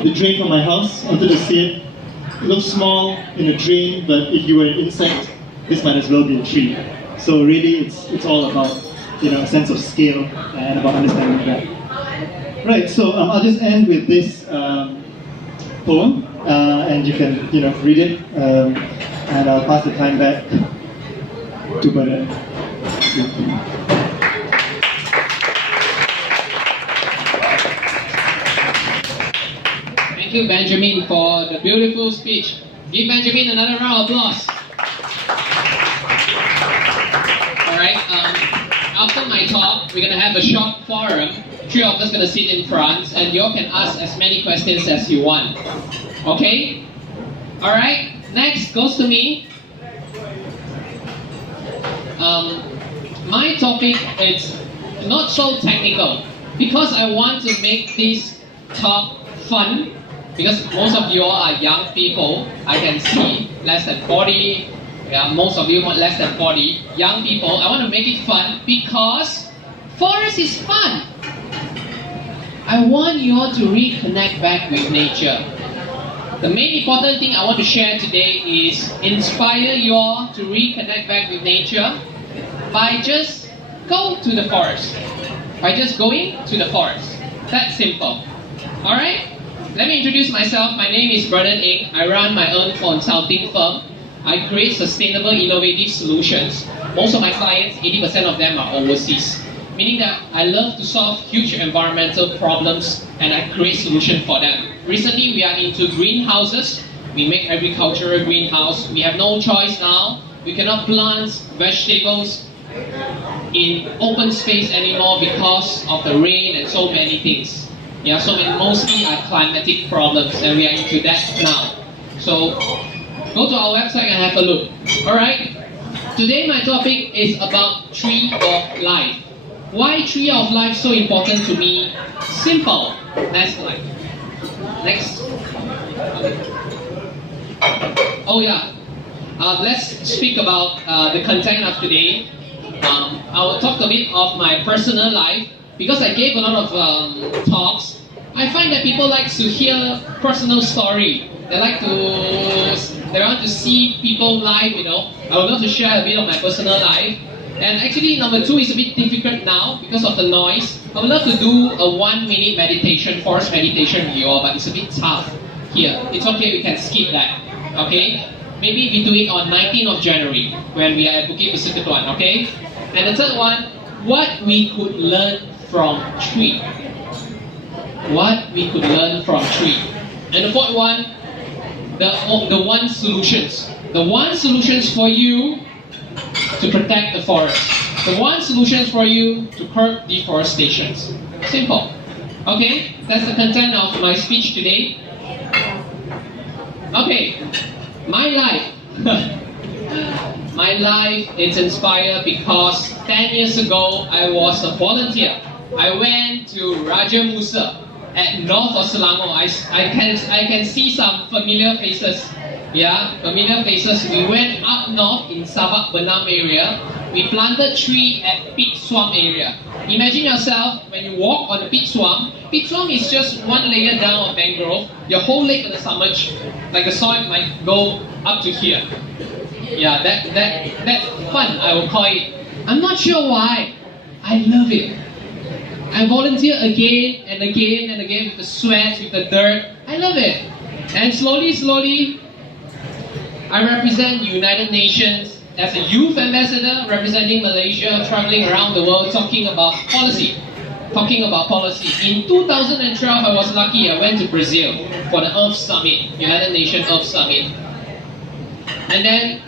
the drain from my house. I wanted to see it. It looks small in a drain, but if you were an insect, this might as well be a tree. So really, it's all about a sense of scale and about understanding that. Right. So I'll just end with this poem, and you can read it, and I'll pass the time back to Bernard. Thank you, Benjamin, for the beautiful speech. Give Benjamin another round of applause. Alright, after my talk, we're going to have a short forum. 3 of us going to sit in front, and you all can ask as many questions as you want. Okay? Alright, next goes to me. My topic is not so technical, because I want to make this talk fun. Because most of you all are young people, I can see less than 40, most of you want less than 40, young people. I want to make it fun because forest is fun. I want you all to reconnect back with nature. The main important thing I want to share today is inspire you all to reconnect back with nature by just go to the forest. By just going to the forest. That's simple. Alright? Let me introduce myself. My name is Bernard Eng. I run my own consulting firm. I create sustainable, innovative solutions. Most of my clients, 80% of them are overseas. Meaning that I love to solve huge environmental problems and I create solutions for them. Recently, we are into greenhouses. We make agricultural greenhouse. We have no choice now. We cannot plant vegetables in open space anymore because of the rain and so many things. Yeah, so it mostly are climatic problems, and we are into that now. So go to our website and have a look. Alright? Today my topic is about tree of life. Why tree of life so important to me? Simple. Next slide. Next. Oh yeah. Let's speak about the content of today. I will talk a bit of my personal life because I gave a lot of talks. I find that people like to hear personal story. They want to see people's life, you know. I would love to share a bit of my personal life. And actually, number 2 is a bit difficult now because of the noise. I would love to do a 1-minute meditation, forest meditation with you all, but it's a bit tough here. It's okay, we can skip that. Okay? Maybe we do it on 19th of January when we are at Bukit Besar, okay? And the third one, what we could learn from tree. What we could learn from tree. And the fourth one, the one solutions. The one solutions for you to protect the forest. The one solutions for you to curb deforestation. Simple. Okay, that's the content of my speech today. Okay, my life. My life is inspired because 10 years ago I was a volunteer. I went to Raja Musa at north of Selangor. I can see some familiar faces. Yeah, familiar faces. We went up north in Sabak Benam area. We planted tree at Pit Swamp area. Imagine yourself when you walk on the Pit Swamp. Pit Swamp is just one layer down of mangrove. Your whole leg is submerged, like the soil might go up to here. Yeah, that's fun, I will call it. I'm not sure why. I love it. I volunteer again and again and again with the sweat, with the dirt. I love it. And slowly, I represent the United Nations as a youth ambassador representing Malaysia, traveling around the world talking about policy. In 2012, I was lucky. I went to Brazil for the Earth Summit, United Nations Earth Summit. And then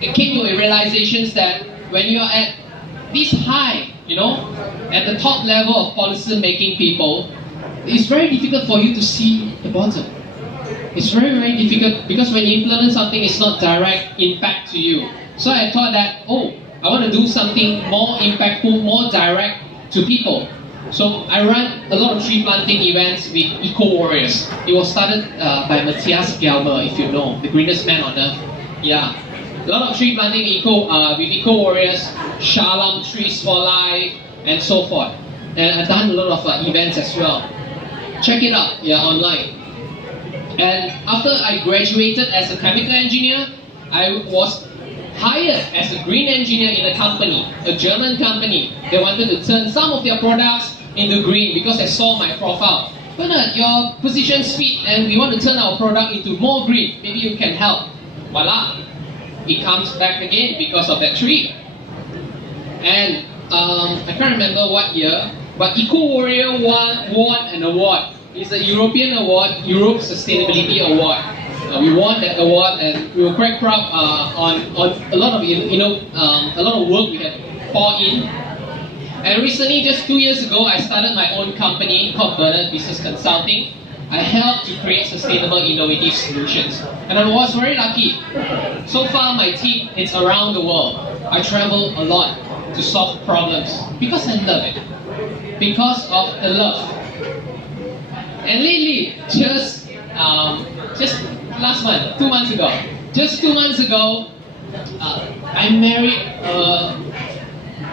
it came to a realization that when you are at this high, you know, at the top level of policy making people, it's very difficult for you to see the bottom. It's very difficult because when you implement something, it's not direct impact to you. So I thought that, I want to do something more impactful, more direct to people. So I run a lot of tree planting events with Eco Warriors. It was started by Matthias Gelber, if you know, the greenest man on earth. Yeah, a lot of tree planting with Eco Warriors, Shalom Trees for Life, and so forth. And I've done a lot of events as well. Check it out, online. And after I graduated as a chemical engineer, I was hired as a green engineer in a company, a German company. They wanted to turn some of their products into green because they saw my profile. Bernard, your position's fit and we want to turn our product into more green. Maybe you can help. Voila! It comes back again because of that tree. And I can't remember what year, but Eco Warrior won an award. It's a European award, Europe Sustainability Award. We won that award, and we were quite proud on a lot of a lot of work we had poured in. And recently, just 2 years ago, I started my own company called Bernard Business Consulting. I helped to create sustainable, innovative solutions, and I was very lucky. So far, my team is around the world. I travel a lot to solve problems because I love it, because of the love. And lately, just last month, 2 months ago, I married,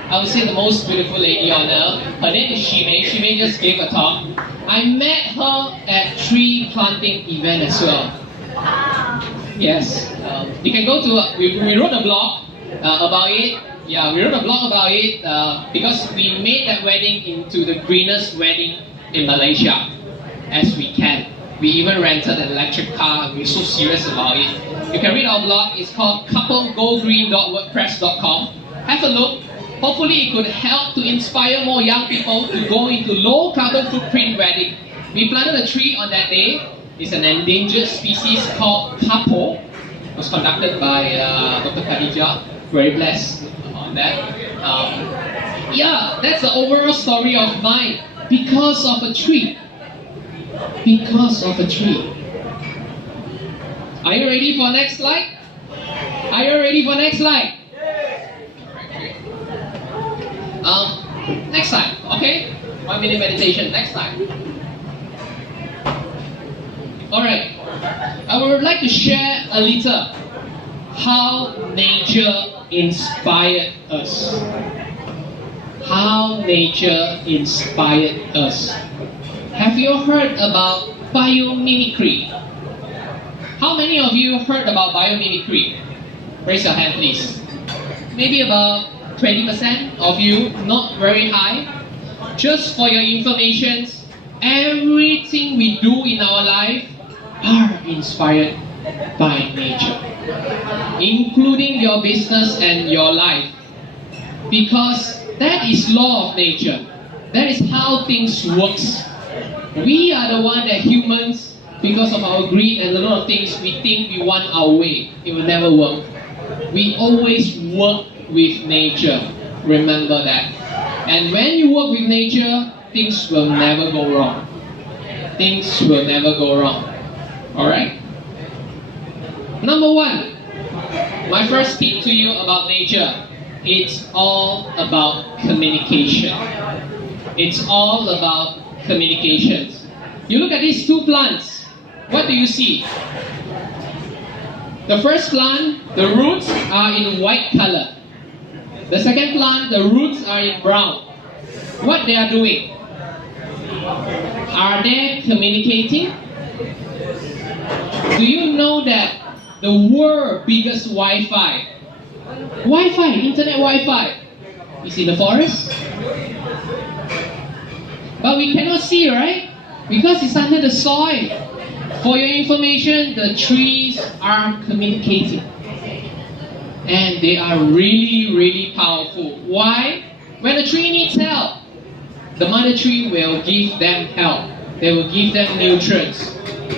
I would say the most beautiful lady on earth. Her name is Shimei. Shimei just gave a talk. I met her at tree planting event as well. Yes, you can go to, we wrote a blog about it. Yeah, we wrote a blog about it because we made that wedding into the greenest wedding in Malaysia as we can. We even rented an electric car. We're so serious about it. You can read our blog. It's called couplegogreen.wordpress.com. Have a look. Hopefully it could help to inspire more young people to go into low carbon footprint wedding. We planted a tree on that day. It's an endangered species called Papo. It was conducted by Dr. Khadijah. Very blessed. on that. Yeah, that's the overall story of mine. Because of a tree. Because of a tree. Are you ready for next slide? Are you ready for next slide? Next slide, okay? 1 minute meditation, next slide. Alright, I would like to share a little how nature inspired us. How nature inspired us. Have you heard about biomimicry? How many of you heard about biomimicry? Raise your hand, please. Maybe about 20% of you, not very high. Just for your information, everything we do in our life are inspired by nature, including your business and your life, because that is law of nature. That is how things works. We are the one that humans, because of our greed and a lot of things, we think we want our way. It will never work. We always work with nature. Remember that. And when you work with nature, things will never go wrong. Things will never go wrong. Alright? Number one, my first tip to you about nature, it's all about communication. It's all about communications. You look at these two plants, what do you see? The first plant, the roots are in white color. The second plant, the roots are in brown. What they are doing? Are they communicating? Do you know that the world's biggest Wi-Fi, internet Wi-Fi, is in the forest? But we cannot see, right? Because it's under the soil. For your information, the trees are communicating. And they are really, really powerful. Why? When a tree needs help, the mother tree will give them help. They will give them nutrients.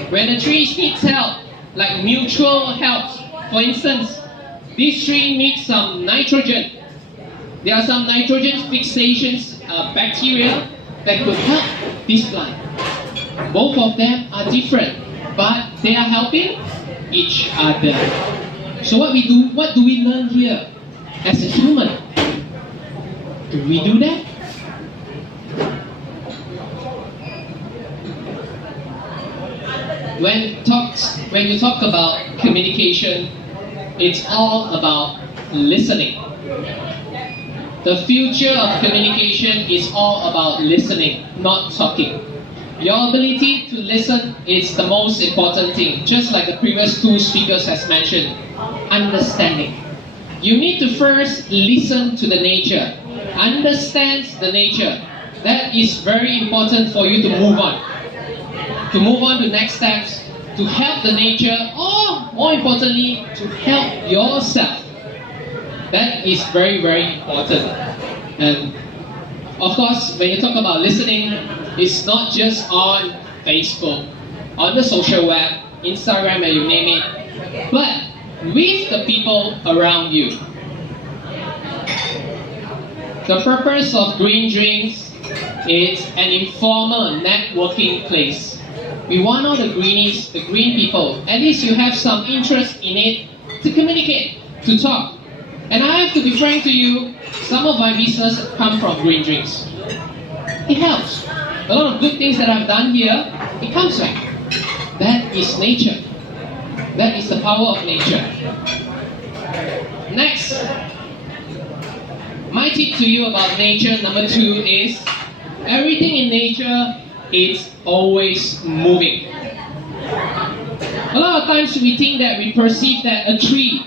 When the trees needs help, like mutual help, for instance, this tree needs some nitrogen. There are some nitrogen fixations, bacteria that could help this plant. Both of them are different, but they are helping each other. So what do we learn here as a human? Do we do that? When you talk about communication, it's all about listening. The future of communication is all about listening, not talking. Your ability to listen is the most important thing, just like the previous two speakers has mentioned. Understanding. You need to first listen to the nature, understand the nature. That is very important for you to move on. To move on to next steps, to help the nature, or more importantly, to help yourself. That is very, very important. And of course, when you talk about listening, it's not just on Facebook, on the social web, Instagram, and you name it, but with the people around you. The purpose of Green Drinks is an informal networking place. We want all the greenies, the green people, at least you have some interest in it, to communicate, to talk. And I have to be frank to you, some of my business come from Green Drinks. It helps. A lot of good things that I've done here, it comes back. That is nature. That is the power of nature. Next, my tip to you about nature, number 2, is everything in nature is always moving. A lot of times we think that we perceive that a tree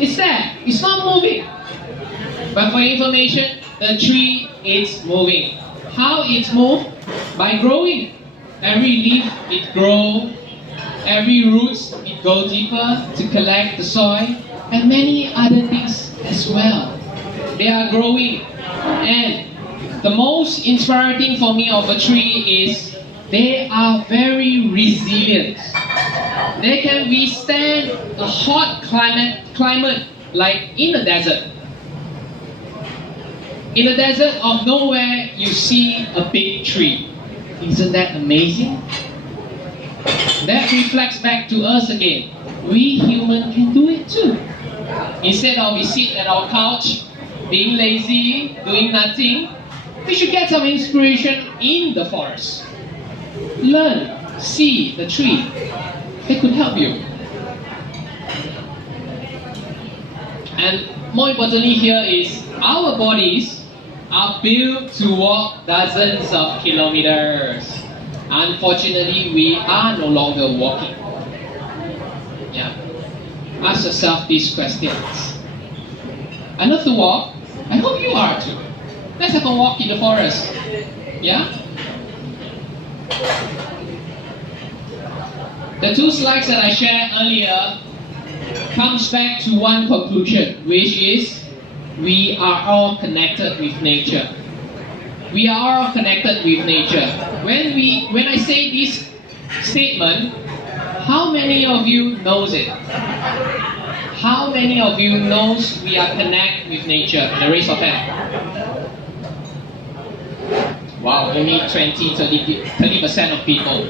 is there, it's not moving. But for information, the tree is moving. How it moves? By growing. Every leaf it grows, every roots it goes deeper to collect the soil, and many other things as well. They are growing. And the most inspiring thing for me of a tree is they are very resilient. They can withstand a hot climate like in the desert. In the desert of nowhere, you see a big tree. Isn't that amazing? That reflects back to us again. We humans can do it too. Instead of we sit at our couch, being lazy, doing nothing, we should get some inspiration in the forest. Learn, see the tree. It could help you. And more importantly here is our bodies are built to walk dozens of kilometers. Unfortunately, we are no longer walking. Yeah. Ask yourself these questions. I love to walk. I hope you are too. Let's have a walk in the forest. Yeah? The two slides that I shared earlier comes back to one conclusion, which is we are all connected with nature. We are all connected with nature. When I say this statement, how many of you knows it? How many of you knows we are connected with nature? Raise your hand. Wow, only 30% of people.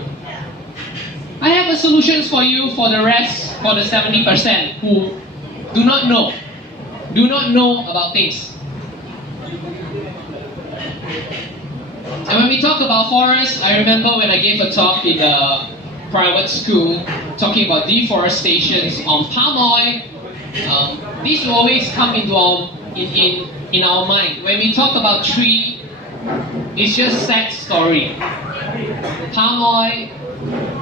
I have a solutions for you for the rest, for the 70% who do not know about things. And when we talk about forests, I remember when I gave a talk in a private school talking about deforestation on palm oil. This will always come into in our mind. When we talk about tree, it's just sad story. Palm oil,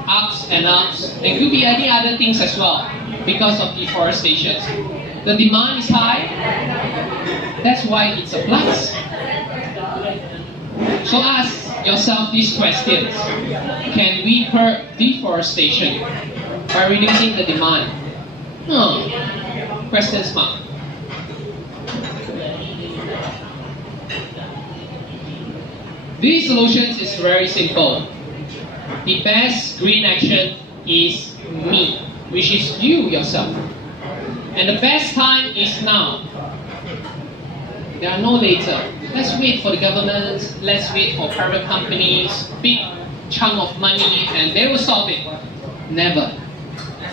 ups and ups. There could be any other things as well because of deforestation. The demand is high. That's why it supplies. So ask yourself these questions. Can we curb deforestation by reducing the demand? Questions mark. These solutions is very simple. The best green action is me, which is you yourself. And the best time is now. There are no later. Let's wait for the governments, let's wait for private companies, big chunk of money, and they will solve it. Never.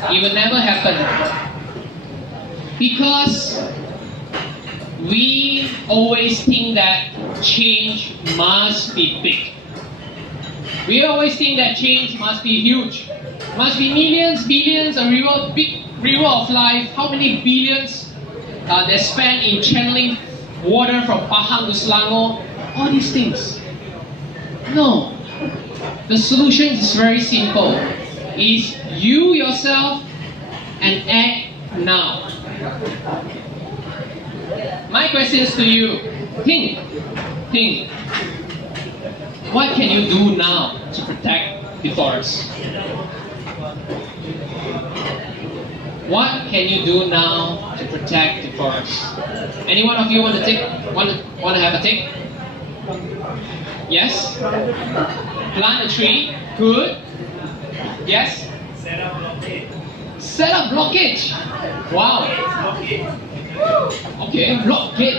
It will never happen. Because we always think that change must be big. We always think that change must be huge. Must be millions, billions, a big river of life. How many billions they spend in channeling water from Pahang to Selangor? All these things. No. The solution is very simple. Is you yourself and act now. My question is to you. Think. What can you do now to protect the forest? What can you do now to protect the forest? Any one of you want to have a take? Yes? Plant a tree. Good. Yes? Set up blockage. Wow. Okay, blockade.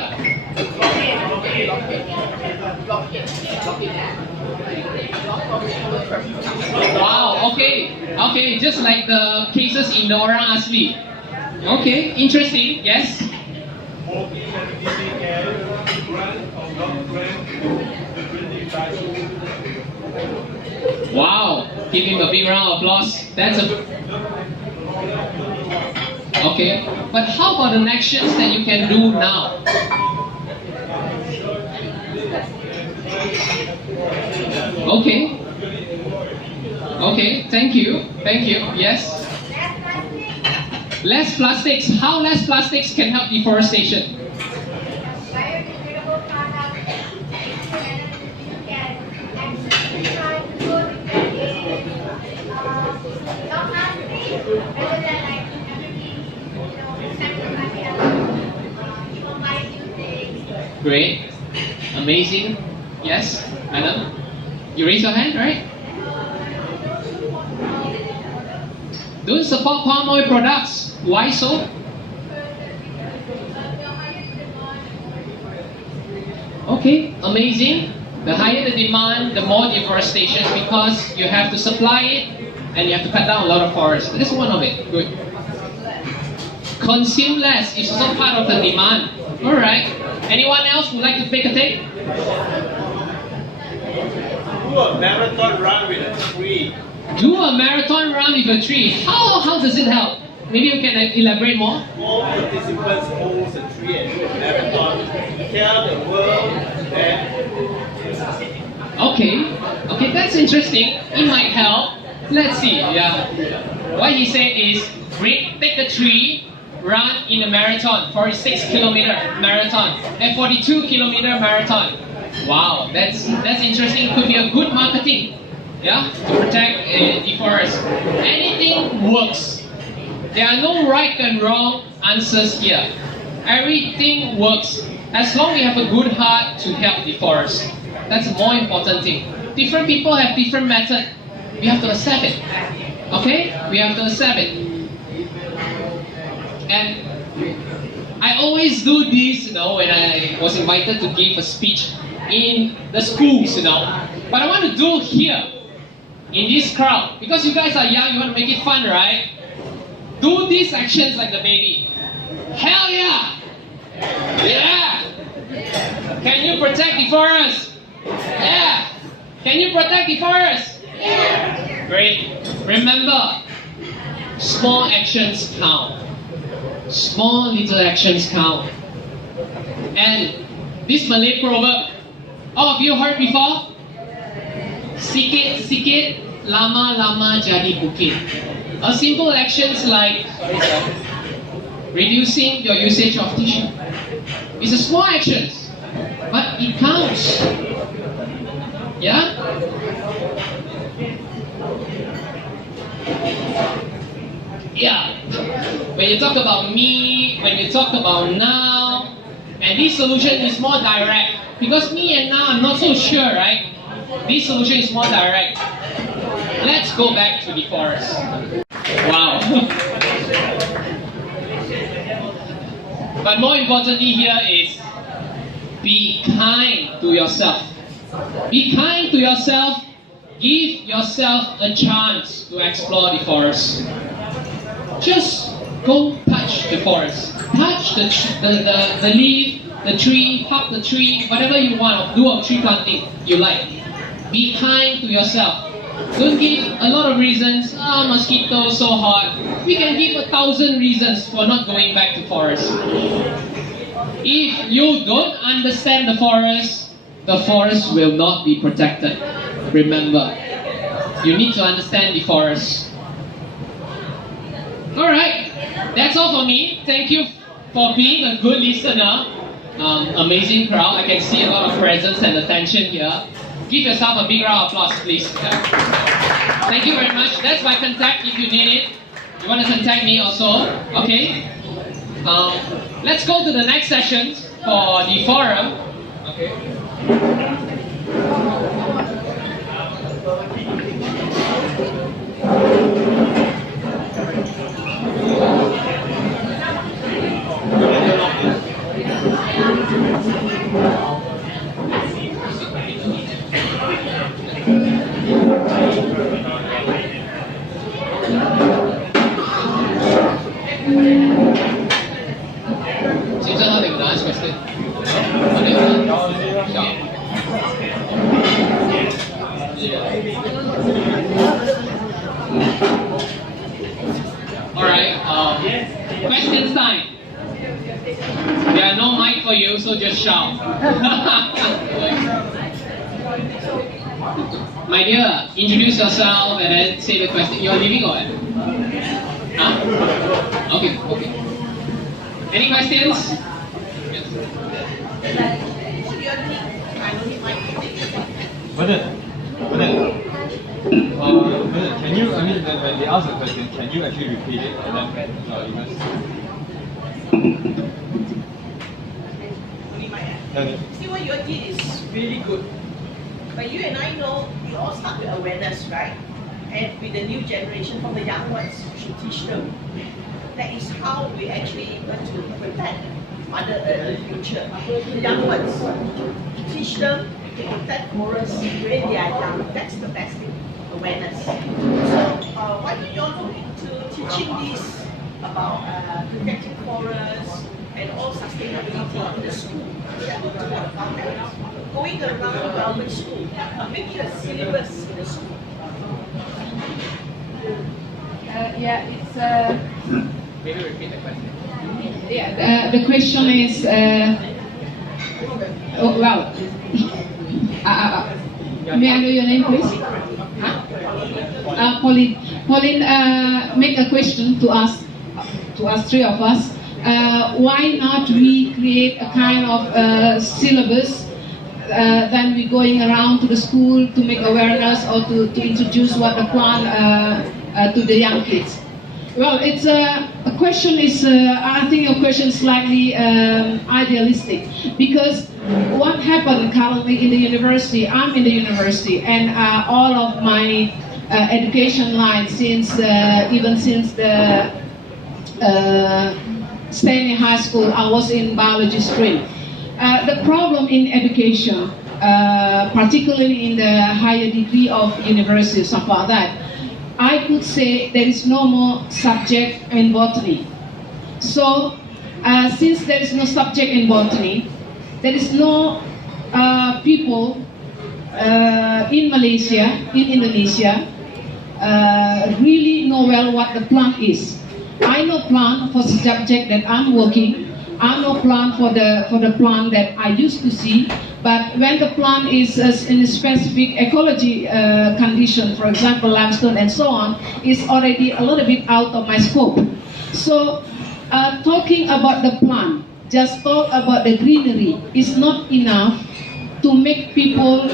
Wow, okay, just like the cases in the Orang Asli. Okay, interesting, yes? Wow, give him a big round of applause. That's a... Okay, but how about the actions that you can do now? Okay, thank you, yes. Less plastics. How less plastics can help deforestation? Great, amazing, yes, Madam. You raise your hand, right? Don't support palm oil products. Why so? Okay, amazing. The higher the demand, the more deforestation because you have to supply it and you have to cut down a lot of forests. That's one of it. Good. Consume less is also part of the demand. Alright. Anyone else would like to take a take? Do a marathon run with a tree. Do a marathon run with a tree. How does it help? Maybe you can elaborate more. All participants hold a tree and do a marathon. Tell the world that. Okay, that's interesting. It might help. Let's see. Yeah. What he said is, take a tree, run in a marathon, 46-kilometer marathon, and 42-kilometer marathon. Wow, that's interesting. It could be a good marketing. Yeah, to protect the forest. Anything works. There are no right and wrong answers here. Everything works. As long as you have a good heart to help the forest. That's a more important thing. Different people have different methods. We have to accept it. Okay? We have to accept it. And I always do this, when I was invited to give a speech in the schools, But I want to do here, in this crowd. Because you guys are young, you want to make it fun, right? Do these actions like the baby. Hell yeah! Yeah! Can you protect the forest? Yeah! Can you protect the forest? Yeah! Great. Remember, small actions count. Small little actions count. And this Malay proverb, all of you heard before? Sikit-sikit, lama-lama jadi bukit. A simple actions like reducing your usage of tissue. It's a small actions, but it counts. Yeah? Yeah. When you talk about me, when you talk about now, and this solution is more direct. Because me and now, I'm not so sure, right? This solution is more direct. Let's go back to the forest. Wow. But more importantly here is be kind to yourself. Be kind to yourself. Give yourself a chance to explore the forest. Just go touch the forest. Touch the leaf, the tree, hug the tree, whatever you want. Do a tree planting you like. Be kind to yourself. Don't give a lot of reasons. Mosquitoes so hot. We can give 1,000 reasons for not going back to forest. If you don't understand the forest will not be protected. Remember, you need to understand the forest. Alright, that's all for me. Thank you for being a good listener. Amazing crowd. I can see a lot of presence and attention here. Give yourself a big round of applause, please. Thank you very much. That's my contact if you need it. You want to contact me also? Okay. Let's go to the next session for the forum. Okay. Seems like having a nice question. Alright, questions time. There are no mic for you, so just shout. My dear, introduce yourself and then say the question. You're leaving or what? Huh? Okay. Any questions? Bernard, can you, when they ask a question, can you actually repeat it and then See what you did is really good. But you and I know we all start with awareness, right? And with the new generation, from the young ones, we should teach them. That is how we actually want to protect Mother Earth future. The young ones. teach them to protect forests when they are young. That's the basic awareness. So why don't you all look into teaching this about protecting forests and all sustainability in the school? Yeah, talk about that. Going around government school, make it a syllabus in the school. Maybe repeat the question. Yeah, the question is, may I know your name, please? Pauline. Pauline, make a question to us three of us. Why not we create a kind of syllabus? Then we going around to the school to make awareness or to introduce what the plan to the young kids. Well, it's a question is I think your question is slightly idealistic, because what happened currently in the university? I'm in the university, and all of my education line since even since the staying in high school, I was in biology stream. The problem in education, particularly in the higher degree of university, something like that, I could say there is no more subject in botany. So, since there is no subject in botany, there is no people in Malaysia, in Indonesia, really know well what the plant is. I know plant for the subject that I'm working. I know plant for the plant that I used to see. But when the plant is in a specific ecology condition, for example, limestone and so on, is already a little bit out of my scope. So, talking about the plant, just talk about the greenery is not enough to make people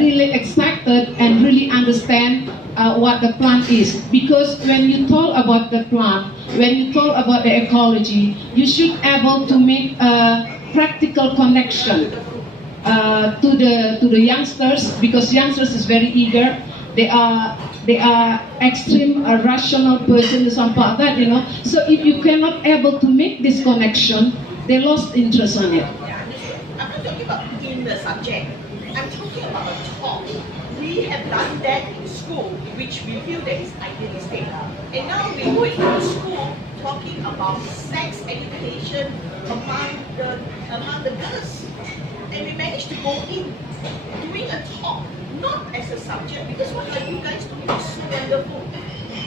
really excited and really understand what the plant is. Because when you talk about the plant, when you talk about the ecology, you should be able to make a practical connection to the youngsters, because youngsters is very eager. They are extreme rational person or something like that, you know. So if you cannot able to make this connection, they lost interest on it. Yeah, I'm not talking about in the subject. I'm talking about a talk. We have done that in school, which we feel that is idealistic. And now we're going to school talking about sex education among the girls. And we managed to go in doing a talk, not as a subject, because what are you guys doing is so wonderful.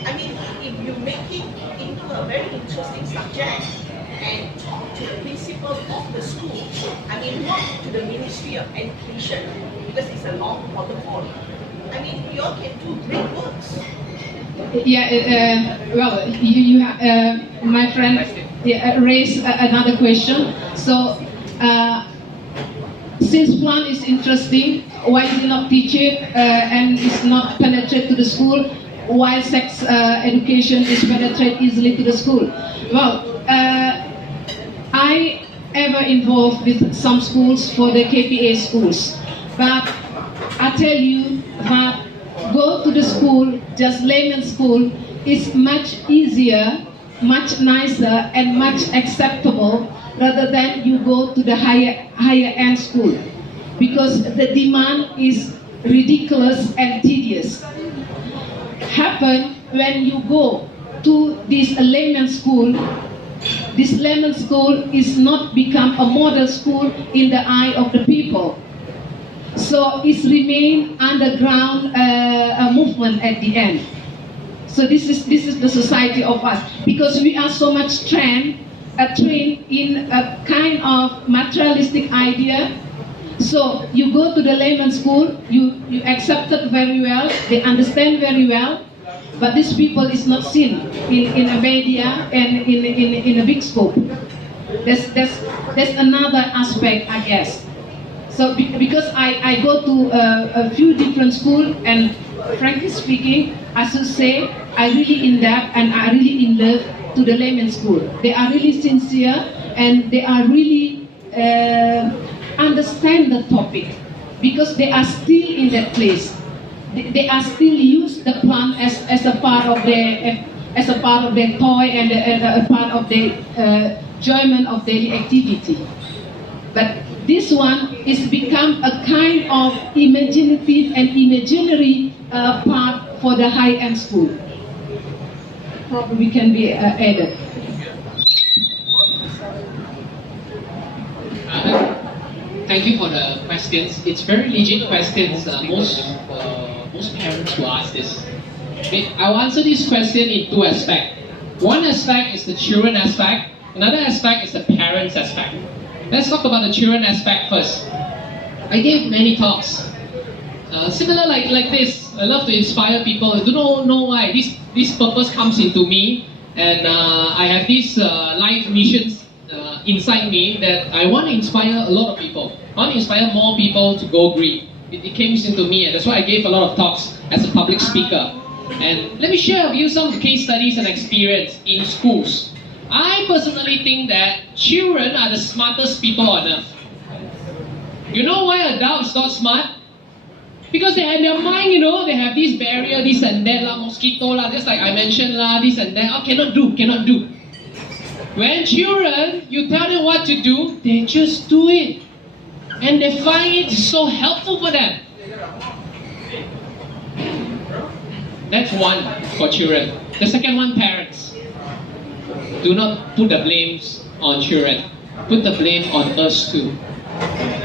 I mean, if you make it into a very interesting subject and talk to the principal of the school, I mean, not to the Ministry of Education, because it's a long protocol. I mean, you all can do great works. Yeah, well, you my friend raised another question. So, since plant is interesting, why do you not teach it and it's not penetrate to the school? Why sex education is penetrate easily to the school? Well, I ever involved with some schools for the KPA schools, but I tell you that go to the school, just layman school, is much easier, much nicer, and much acceptable rather than you go to the higher end school, because the demand is ridiculous and tedious. Happen when you go to this layman school is not become a model school in the eye of the people. So it's remain underground movement at the end. So this is the society of us, because we are so much trained in a kind of materialistic idea. So you go to the layman school, you accept it very well, they understand very well, but these people is not seen in a media and in a big scope. That's another aspect, I guess. So because I go to a few different schools, and frankly speaking, I should say I really in depth and I really in love to the layman school. They are really sincere and they are really understand the topic, because they are still in that place. They are still use the plant as a part of their toy and a part of their enjoyment of daily activity. But this one is become a kind of imaginative and imaginary part for the high-end school. Probably can be added. Thank you for the questions. It's very legit questions. Most parents will ask this. Okay, I'll answer this question in two aspects. One aspect is the children aspect. Another aspect is the parents aspect. Let's talk about the children aspect first. I gave many talks. Similar like this. I love to inspire people. I don't know why. This purpose comes into me, and I have these life missions inside me that I want to inspire a lot of people. I want to inspire more people to go green. It came into me, and that's why I gave a lot of talks as a public speaker. And let me share with you some case studies and experience in schools. I personally think that children are the smartest people on earth. You know why adults not smart? Because they have their mind, they have this barrier, this and that, mosquito, just like I mentioned, this and that. Oh, cannot do. When children, you tell them what to do, they just do it. And they find it so helpful for them. That's one for children. The second one, parents. Do not put the blames on children. Put the blame on us too.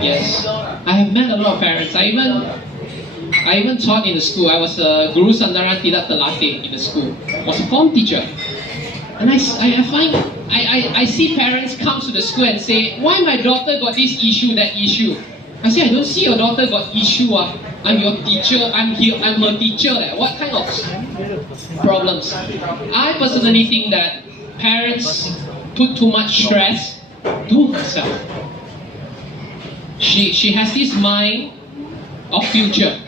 Yes. I have met a lot of parents. I even taught in the school. I was a Guru Sandaran Tidak Terlatih in the school. I was a form teacher. And I see parents come to the school and say, why my daughter got this issue, that issue? I say, I don't see your daughter got issue. I'm your teacher. I'm her teacher. What kind of problems? I personally think that parents put too much stress to herself. She has this mind of future.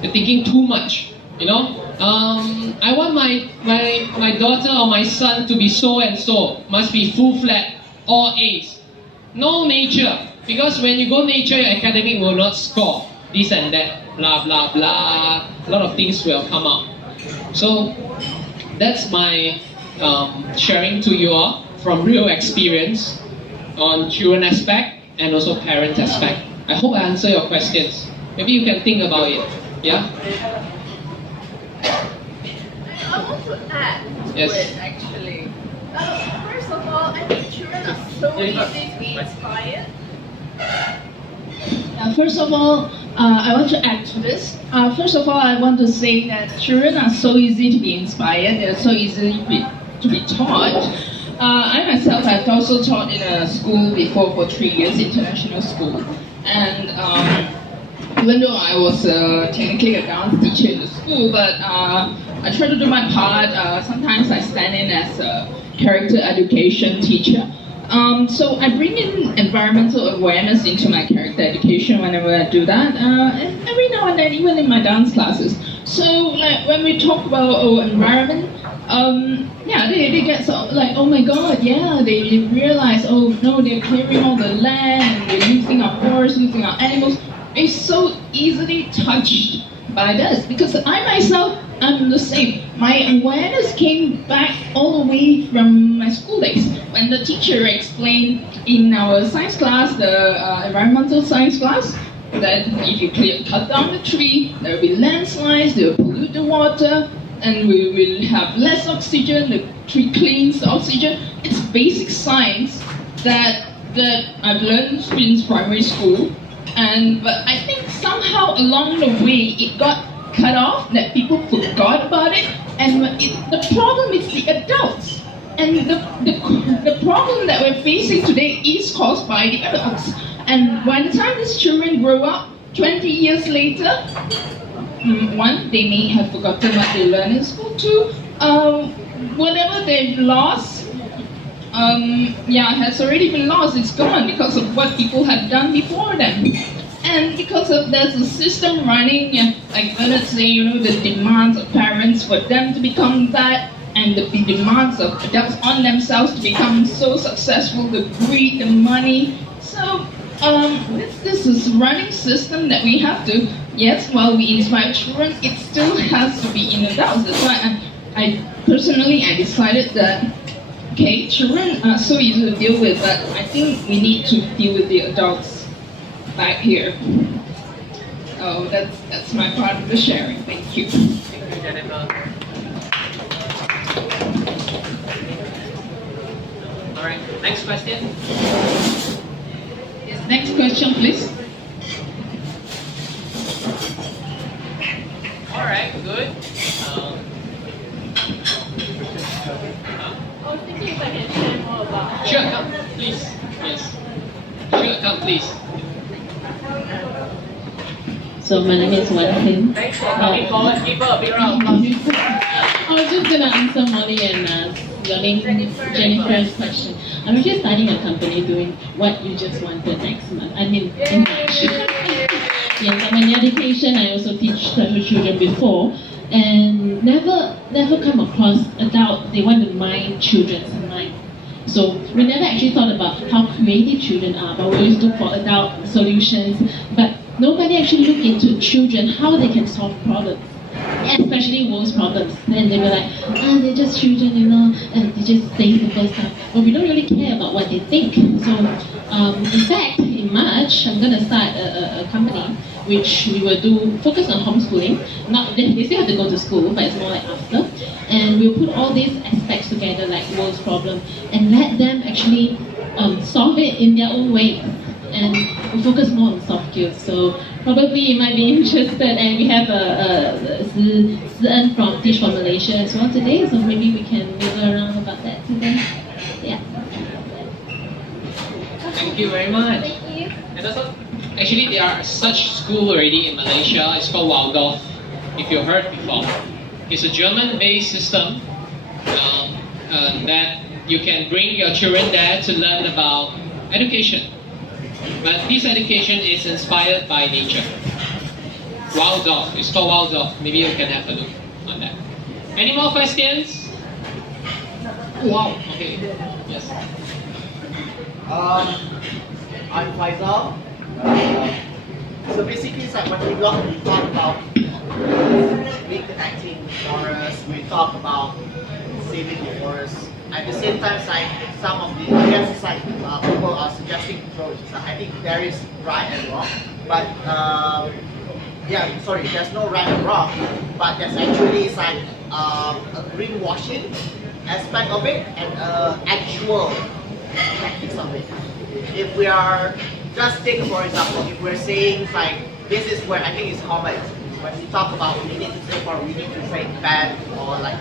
They're thinking too much. I want my daughter or my son to be so and so. Must be full flat, all A's. No nature. Because when you go nature, your academic will not score. This and that, blah, blah, blah. A lot of things will come out. So, that's my sharing to you all from real experience on children aspect and also parent aspect. I hope I answer your questions. Maybe you can think about it. Yeah? I want to add to it actually. First of all, I think children are so easy to be inspired. First of all, I want to add to this. First of all, I want to say that children are so easy to be inspired. They're so easy to be taught. I myself have also taught in a school before for 3 years, international school. And even though I was technically a dance teacher in the school, but I try to do my part. Sometimes I stand in as a character education teacher. So I bring in environmental awareness into my character education whenever I do that, and every now and then, even in my dance classes. So like when we talk about environment, they get so like, oh my god, they realize, oh no, they're clearing all the land, and they're using our forests, using our animals. They're so easily touched by this, because I myself, I'm the same. My awareness came back all the way from my school days when the teacher explained in our science class, the environmental science class, that if you cut down the tree, there will be landslides, they will pollute the water, and we will have less oxygen, the tree cleans the oxygen. It's basic science that I've learned since primary school, but I think somehow along the way it got cut off, that people forgot about it, and the problem is the adults. And the problem that we're facing today is caused by the adults. And by the time these children grow up, 20 years later, one, they may have forgotten what they learned in school. Two, whatever they've lost, has already been lost. It's gone because of what people have done before them. And because of there's a system running, like Bernard say, the demands of parents for them to become that, and the demands of adults on themselves to become so successful, the greed, the money. So this is a running system that we have to, while we inspire children, it still has to be in adults. That's why I personally decided that Okay, children are so easy to deal with, but I think we need to deal with the adults back here. Oh, that's my part of the sharing. Thank you. Thank you, Jennifer. All right, next question. Yes, next question, please. All right, good. I was thinking if I can share more about. Sure, come, please. Yes. Sure, come, please. So my name is Wan Tin. Thanks for coming forward. Give her a big round of applause. I was just going to answer Molly and Jennifer's question. I'm actually starting a company doing what you just wanted next month. I mean, in March. Yes, I'm in education. I also teach special children before. And never come across adult, they want to mind children's mind. So we never actually thought about how creative children are, but we always look for adult solutions. But nobody actually look into children, how they can solve problems, especially world's problems. And they were like, they're just children, and they just say simple stuff. But we don't really care about what they think. So in fact, in March, I'm going to start a company which we will do focus on homeschooling. They still have to go to school, but it's more like after. And we'll put all these aspects together, like world's problem, and let them actually solve it in their own way. And we focus more on soft skills. So probably you might be interested, and we have Si En from Teach for Malaysia as well today. So maybe we can move around about that today. Yeah. Thank you very much. Thank you. And also, actually, there are such school already in Malaysia. It's called Waldorf, if you've heard before. It's a German-based system that you can bring your children there to learn about education. But this education is inspired by nature. Waldorf, it's called Waldorf. Maybe you can have a look on that. Any more questions? Wow, okay. Yes. I'm Faisal. So basically, it's like when we talk about reconnecting forests, we talk about saving the forests. At the same time, like some of the people are suggesting approaches. I think there is right and wrong, but there's no right and wrong, but there's actually like a greenwashing aspect of it and actual practice of it. If we are just take for example, if we're saying like this is where I think it's common when we talk about we need to say ban or like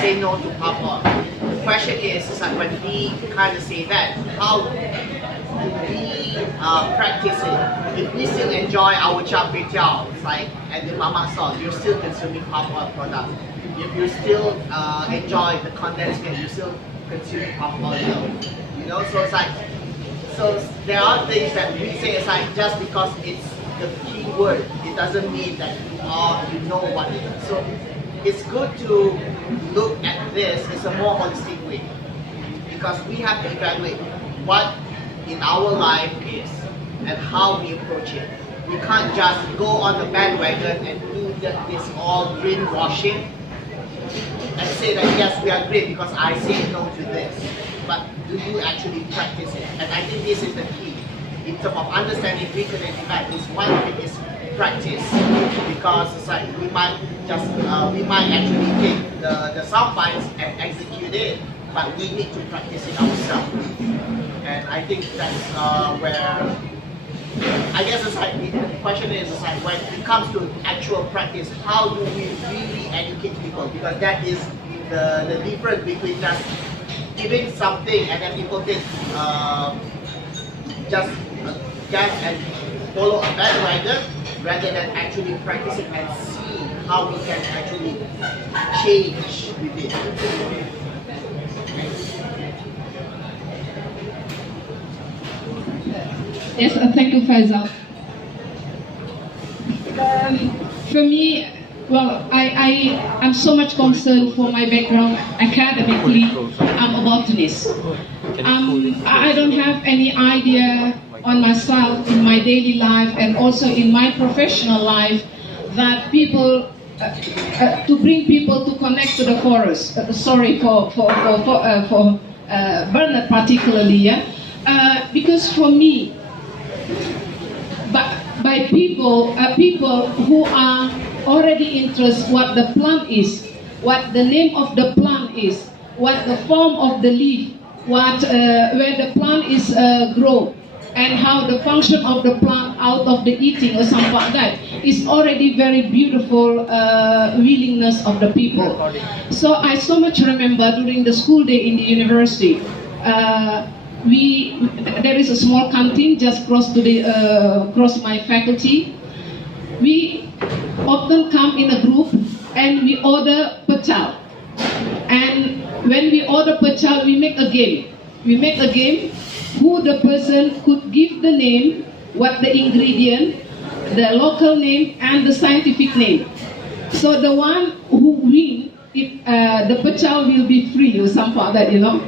say no to pop up. The question is like when we kind of say that, how do we practice it? If we still enjoy our char kway teow, it's like at the mama stall, you're still consuming palm oil products. If you still enjoy the condensed milk, you're still consuming palm oil. So it's like, so there are things that we say it's like just because it's the key word, it doesn't mean that you know what it is. So it's good to look at this in a more holistic way, because we have to evaluate what in our life is and how we approach it. We can't just go on the bandwagon and do this all greenwashing and say that yes, we are great because I say no to this. But do you actually practice it? And I think this is the key in terms of understanding reconnecting back. Is one thing is practice, because it's like we might actually take the sound bites and execute it, but we need to practice it ourselves. And I think that's where I guess it's like the question is like when it comes to actual practice, how do we really educate people? Because that is the difference between just giving something and then people think just get and follow a bandwagon rather than actually practicing and see how we can actually change with it. Yes, thank you, Faisal. For me, well, I'm so much concerned for my background academically. I'm a botanist. I don't have any idea on myself in my daily life and also in my professional life that people to bring people to connect to the forest. Sorry for Bernard particularly, because for me, by people who are already interested what the plant is, what the name of the plant is, what the form of the leaf, what where the plant is grow, and how the function of the plant out of the eating or something like that is already very beautiful willingness of the people. So I so much remember during the school day in the university, there is a small canteen just close to the across my faculty. We often come in a group and we order pechal. And when we order pechal, we make a game. We make a game who the person could give the name, what the ingredient, the local name, and the scientific name. So the one who win, the pechal will be free or something like that, you know.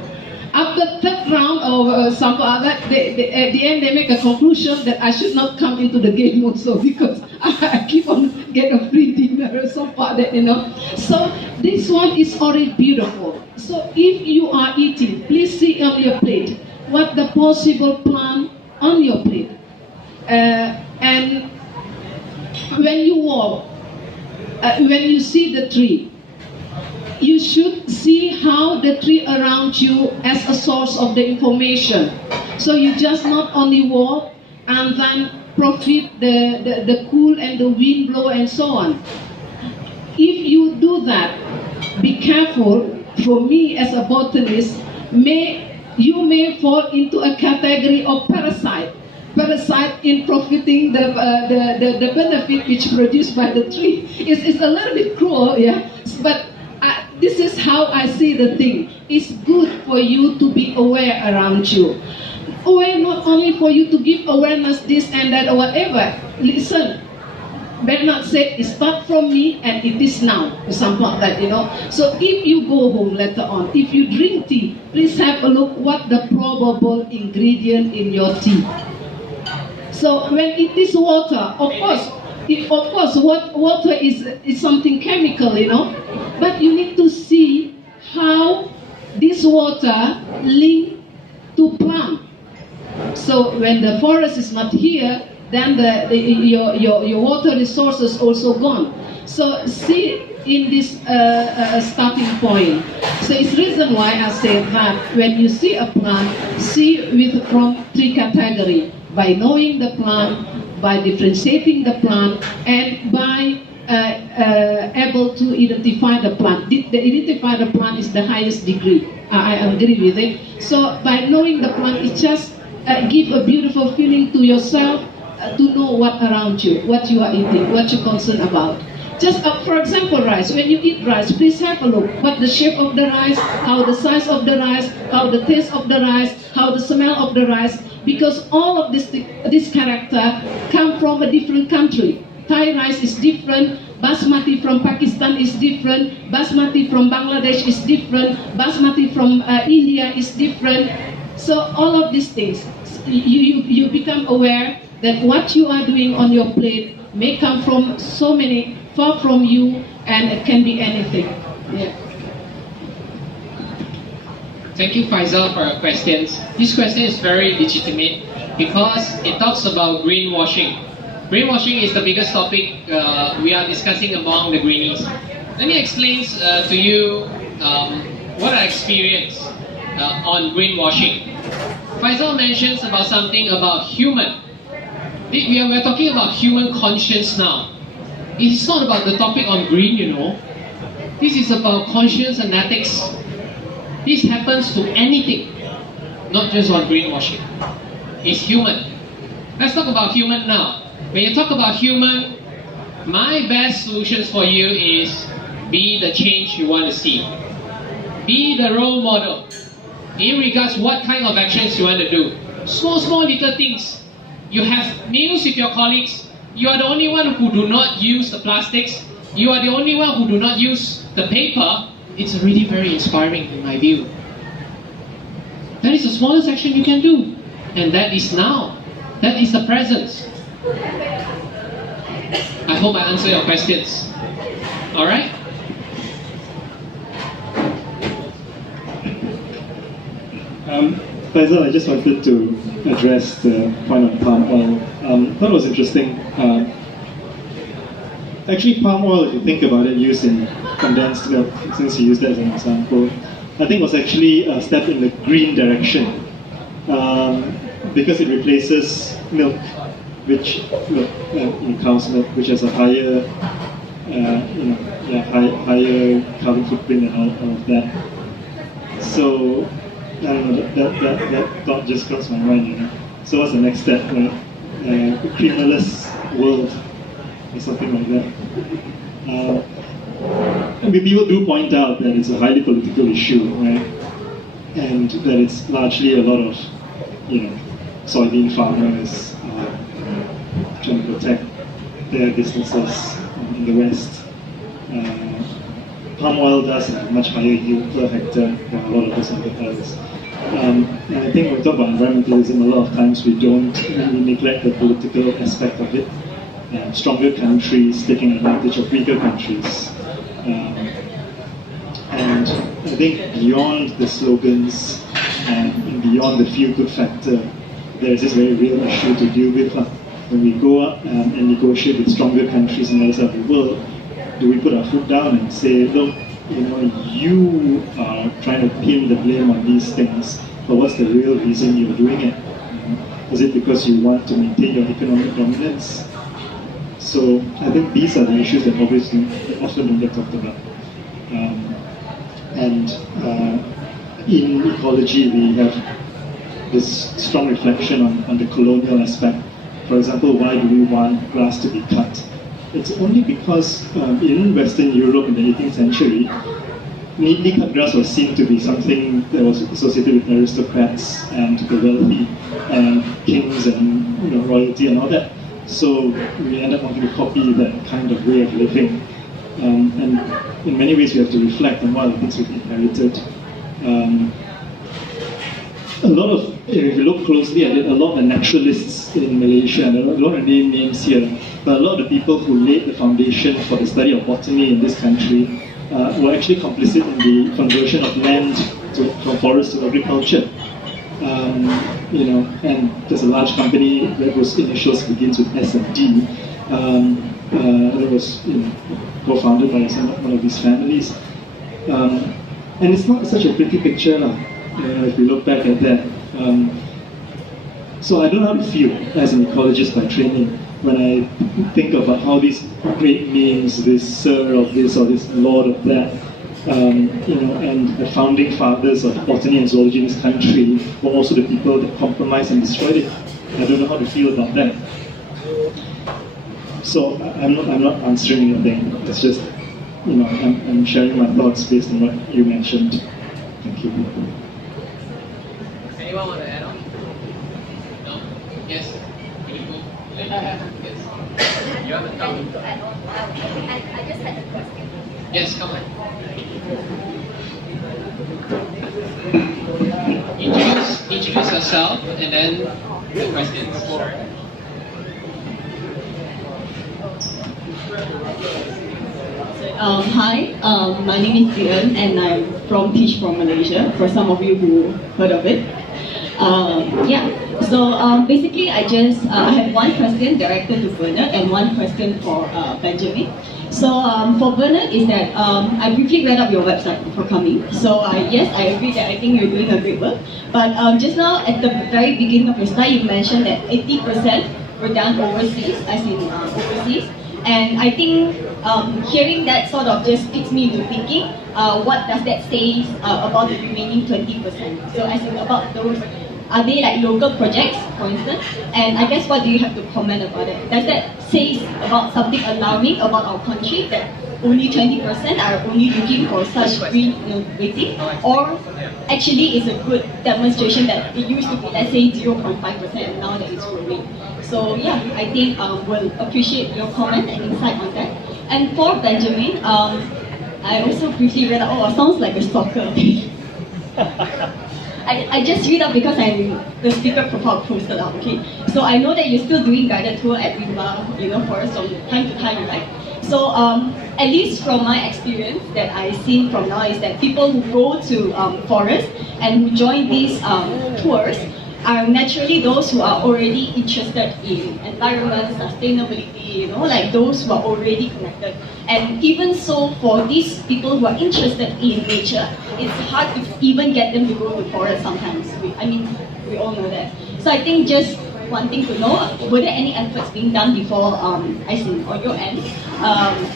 After third round or something like that, at the end they make a conclusion that I should not come into the game also because I keep on get a free dinner or something like that, you know. So this one is already beautiful. So if you are eating, please see on your plate what the possible plant on your plate. And when you walk, when you see the tree, you should see how the tree around you as a source of the information. So you just not only walk and then profit the cool and the wind blow and so on. If you do that, be careful. For me as a botanist, you may fall into a category of parasite in profiting the benefit which produced by the tree. It's a little bit cruel, yeah, but this is how I see the thing. It's good for you to be aware around you. Aware not only for you to give awareness this and that or whatever. Listen, Bernard said, it starts from me and it is now, or something like that, you know. So if you go home later on, if you drink tea, please have a look what the probable ingredient in your tea. So when it is water, of course, water is something chemical, you know. But you need to see how this water link to plant. So when the forest is not here, then your water resources also gone. So see in this starting point. So it's reason why I said that when you see a plant, see from three categories: by knowing the plant, by differentiating the plant, and by able to identify the plant. The identify the plant is the highest degree. I agree with it. So by knowing the plant, it just give a beautiful feeling to yourself to know what around you, what you are eating, what you're concerned about. Just for example, rice. When you eat rice, please have a look. What the shape of the rice, how the size of the rice, how the taste of the rice, how the smell of the rice. Because all of this character come from a different country. Thai rice is different, basmati from Pakistan is different, basmati from Bangladesh is different, basmati from India is different. So all of these things, you become aware that what you are doing on your plate may come from so many, far from you, and it can be anything. Yeah. Thank you, Faisal, for your questions. This question is very legitimate because it talks about greenwashing. Greenwashing is the biggest topic we are discussing among the greenies. Let me explain to you what I experienced on greenwashing. Faisal mentions about something about human. We are talking about human conscience now. It's not about the topic on green, you know. This is about conscience and ethics. This happens to anything, not just on greenwashing. It's human. Let's talk about human now. When you talk about human, my best solutions for you is be the change you want to see. Be the role model in regards what kind of actions you want to do. Small little things. You have meals with your colleagues. You are the only one who do not use the plastics. You are the only one who do not use the paper. It's really very inspiring in my view. That is the smallest action you can do. And that is now. That is the present. I hope I answer your questions. Alright? Faisal, I just wanted to address the point on palm oil. That was interesting. Actually, palm oil, if you think about it, used in condensed milk, since you used that as an example, I think was actually a step in the green direction, because it replaces milk, cow's milk, which has a higher, higher carbon footprint and all of that. So I don't know, that thought just crossed my mind, So what's the next step? A creamerless world, or something like that. People do point out that it's a highly political issue, right? And that it's largely a lot of, soybean farmers trying to protect their businesses in the West. Palm oil does have a much higher yield per hectare than a lot of those other oils. And I think when we talk about environmentalism, a lot of times we neglect the political aspect of it. Stronger countries taking advantage of weaker countries. And I think beyond the slogans and beyond the feel-good factor, there is this very real issue to deal with. When we go up and negotiate with stronger countries in other side of the world, do we put our foot down and say, look, you are trying to pin the blame on these things, but what's the real reason you're doing it? Is it because you want to maintain your economic dominance? So I think these are the issues that often don't get talked about. In ecology, we have this strong reflection on the colonial aspect. For example, why do we want grass to be cut? It's only because in Western Europe in the 18th century, neatly cut grass was seen to be something that was associated with aristocrats and the wealthy and kings and royalty and all that. So we end up wanting to copy that kind of way of living. And in many ways we have to reflect on what are the things we've inherited. If you look closely at it, a lot of the naturalists in Malaysia, and I don't want to name names here, but a lot of the people who laid the foundation for the study of botany in this country were actually complicit in the conversion of land from forest to agriculture. And there's a large company whose initials begins with S and D. That was co-founded by one of these families. And it's not such a pretty picture, if we look back at that. So I don't know how to feel as an ecologist by training when I think about how these great names, this Sir of this or this Lord of that, and the founding fathers of botany and zoology in this country were also the people that compromised and destroyed it. I don't know how to feel about that. So I'm not answering anything. It's just, I'm sharing my thoughts based on what you mentioned. Thank you. Anyone want to add on? No? Yes? Yes. You have a comment? I just had a question. Yes, come on. Introduce yourself and then the questions. Hi, my name is Dian and I'm from Teach from Malaysia, for some of you who heard of it. Basically I have one question directed to Bernard and one question for Benjamin. So for Bernard is that I briefly read up your website before coming. So yes, I agree that I think you're doing a great work. But just now at the very beginning of your slide, you mentioned that 80% were done overseas, as in overseas. And I think hearing that sort of just gets me into thinking, what does that say about the remaining 20%? So as in about those, are they like local projects, for instance? And I guess what do you have to comment about it? Does that say about something alarming about our country, that only 20% are only looking for such green innovating? Or actually it's a good demonstration that it used to be, let's say, 0.5% now that it's growing? So yeah, I think we'll appreciate your comment and insight on that. And for Benjamin, I also briefly read out, sounds like a stalker. I just read up because the speaker profile posted up, okay? So I know that you're still doing guided tour at Rimba, Forest from time to time, right? So at least from my experience that I've seen from now is that people who go to forests and who join these tours are naturally those who are already interested in environment, sustainability, like those who are already connected. And even so, for these people who are interested in nature, it's hard to even get them to go to forest sometimes. We all know that. So I think just one thing to know, were there any efforts being done before, on your end,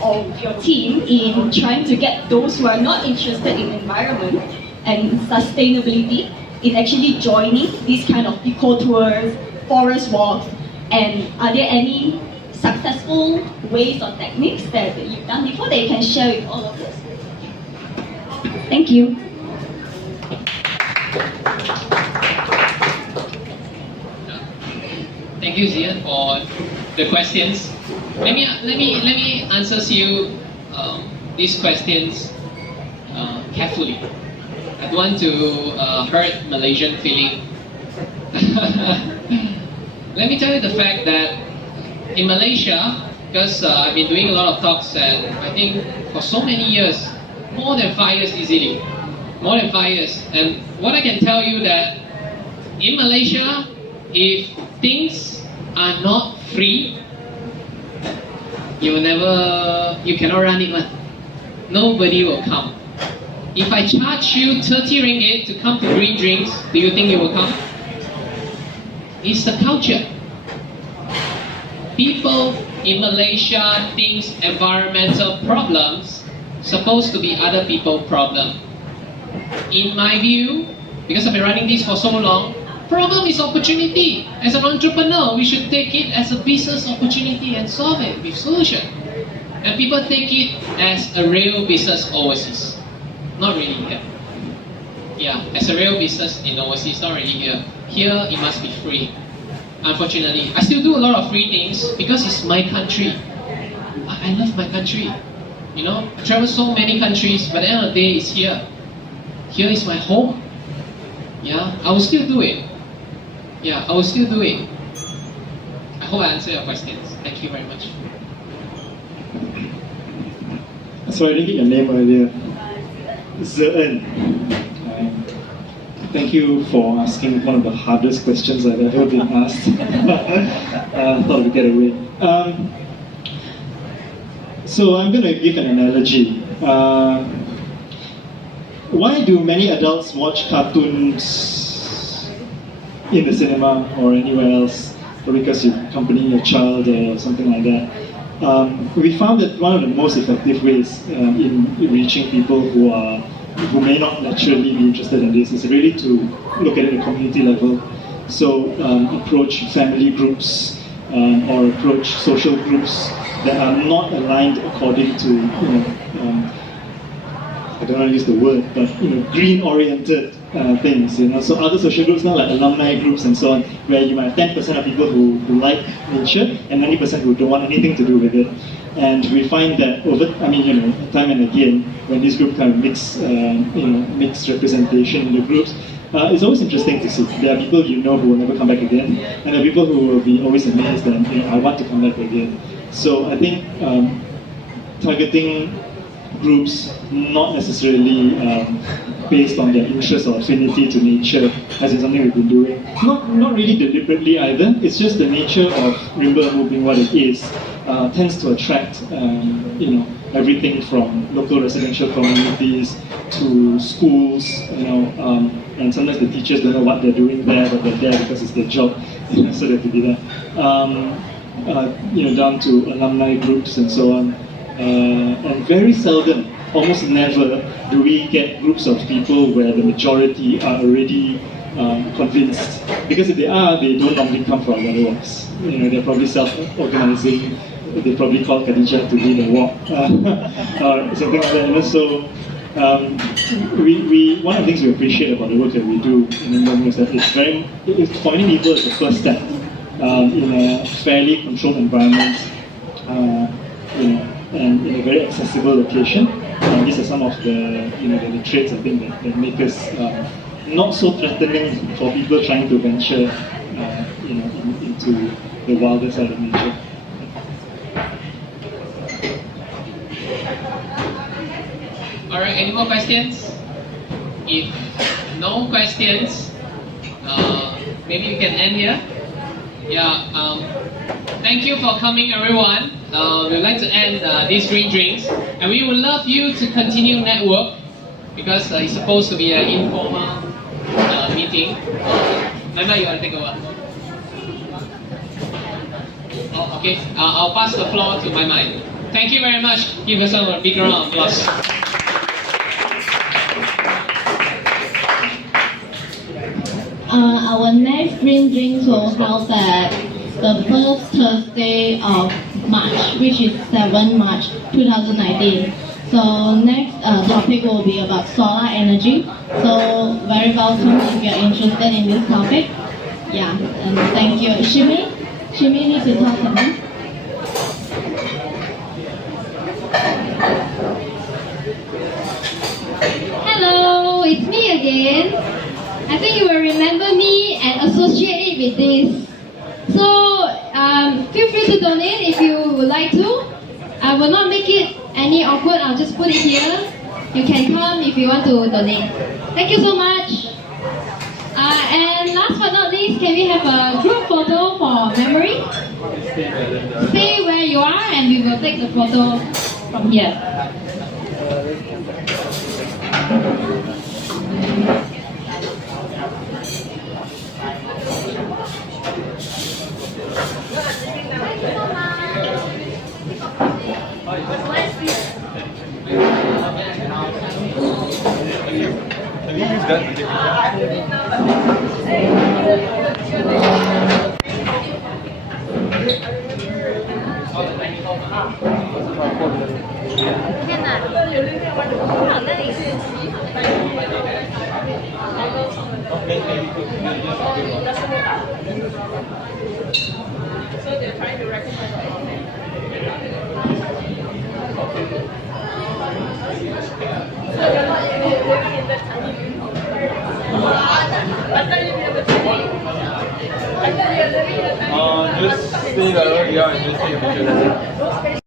or with your team in trying to get those who are not interested in environment and sustainability in actually joining these kind of eco tours, forest walks, and are there any successful ways or techniques that you've done before that you can share with all of us? Thank you. Thank you, Zian, for the questions. Let me answer you these questions carefully. I don't want to hurt Malaysian feeling. Let me tell you the fact that in Malaysia, because I've been doing a lot of talks, and I think for so many years, more than 5 years easily, more than 5 years. And what I can tell you that in Malaysia, if things are not free, you cannot run it. Nobody will come. If I charge you 30 ringgit to come to Green Drinks, do you think you will come? It's the culture. People in Malaysia think environmental problems supposed to be other people's problem. In my view, because I've been running this for so long, problem is opportunity. As an entrepreneur, we should take it as a business opportunity and solve it with solution. And people take it as a real business overseas. Not really here. Yeah, as a real business in overseas, not really here. Here, it must be free. Unfortunately, I still do a lot of free things because it's my country. I love my country. I travel so many countries, but at the end of the day, it's here. Here is my home. Yeah, I will still do it. Yeah, I will still do it. I hope I answered your questions. Thank you very much. Sorry, I didn't get your name earlier. Zeen. Thank you for asking one of the hardest questions I've ever been asked. I thought we'd get away. So I'm going to give an analogy. Why do many adults watch cartoons in the cinema or anywhere else? Probably because you're accompanying your child or something like that. We found that one of the most effective ways in reaching people who may not naturally be interested in this is really to look at it at a community level. So approach family groups or approach social groups that are not aligned according to I don't want to use the word, but green-oriented things. So other social groups, not like alumni groups and so on, where you might have 10% of people who like nature and 90% who don't want anything to do with it. And we find that time and again, when these groups kind of mix representation in the groups, it's always interesting to see. There are people who will never come back again, and there are people who will be always amazed and I want to come back again. So I think targeting groups not necessarily based on their interest or affinity to nature has been something we've been doing. Not really deliberately either. It's just the nature of Rambe being what it is tends to attract everything from local residential communities to schools, and sometimes the teachers don't know what they're doing there, but they're there because it's their job, so they have to be there. Down to alumni groups and so on. And very seldom, almost never, do we get groups of people where the majority are already convinced. Because if they are, they don't normally come for our water walks. They're probably self-organizing. They probably call Khadijah to lead a walk or something like that. So one of the things we appreciate about the work that we do in Indonesia is that it's for many people, it's the first step in a fairly controlled environment. And in a very accessible location. These are some of the traits I think that make us not so threatening for people trying to venture into the wilder side of nature. Alright, any more questions? If no questions, maybe we can end here. Yeah, thank you for coming, everyone. We'd like to end these green drinks, and we would love you to continue network because it's supposed to be an informal meeting. Mama, you want to take over? Oh, okay. I'll pass the floor to my mind. Thank you very much. Give yourself a big round of applause. Our next green drinks will held at the first Thursday of March, which is 7 March 2019. So next topic will be about solar energy. So very welcome if you're interested in this topic. Yeah, and thank you. Shimi needs to talk something. Hello, it's me again. I think you will remember me and associate it with this. So feel free to donate if you would like to. I will not make it any awkward, I'll just put it here. You can come if you want to donate. Thank you so much. And last but not least, can we have a group photo for memory? Stay where you are and we will take the photo from here. Have you used that? So they're trying to recognize. So you're not living in the tiny room. I thought you were living in the tiny room. Just stay wherever you are and just take a picture. That's it.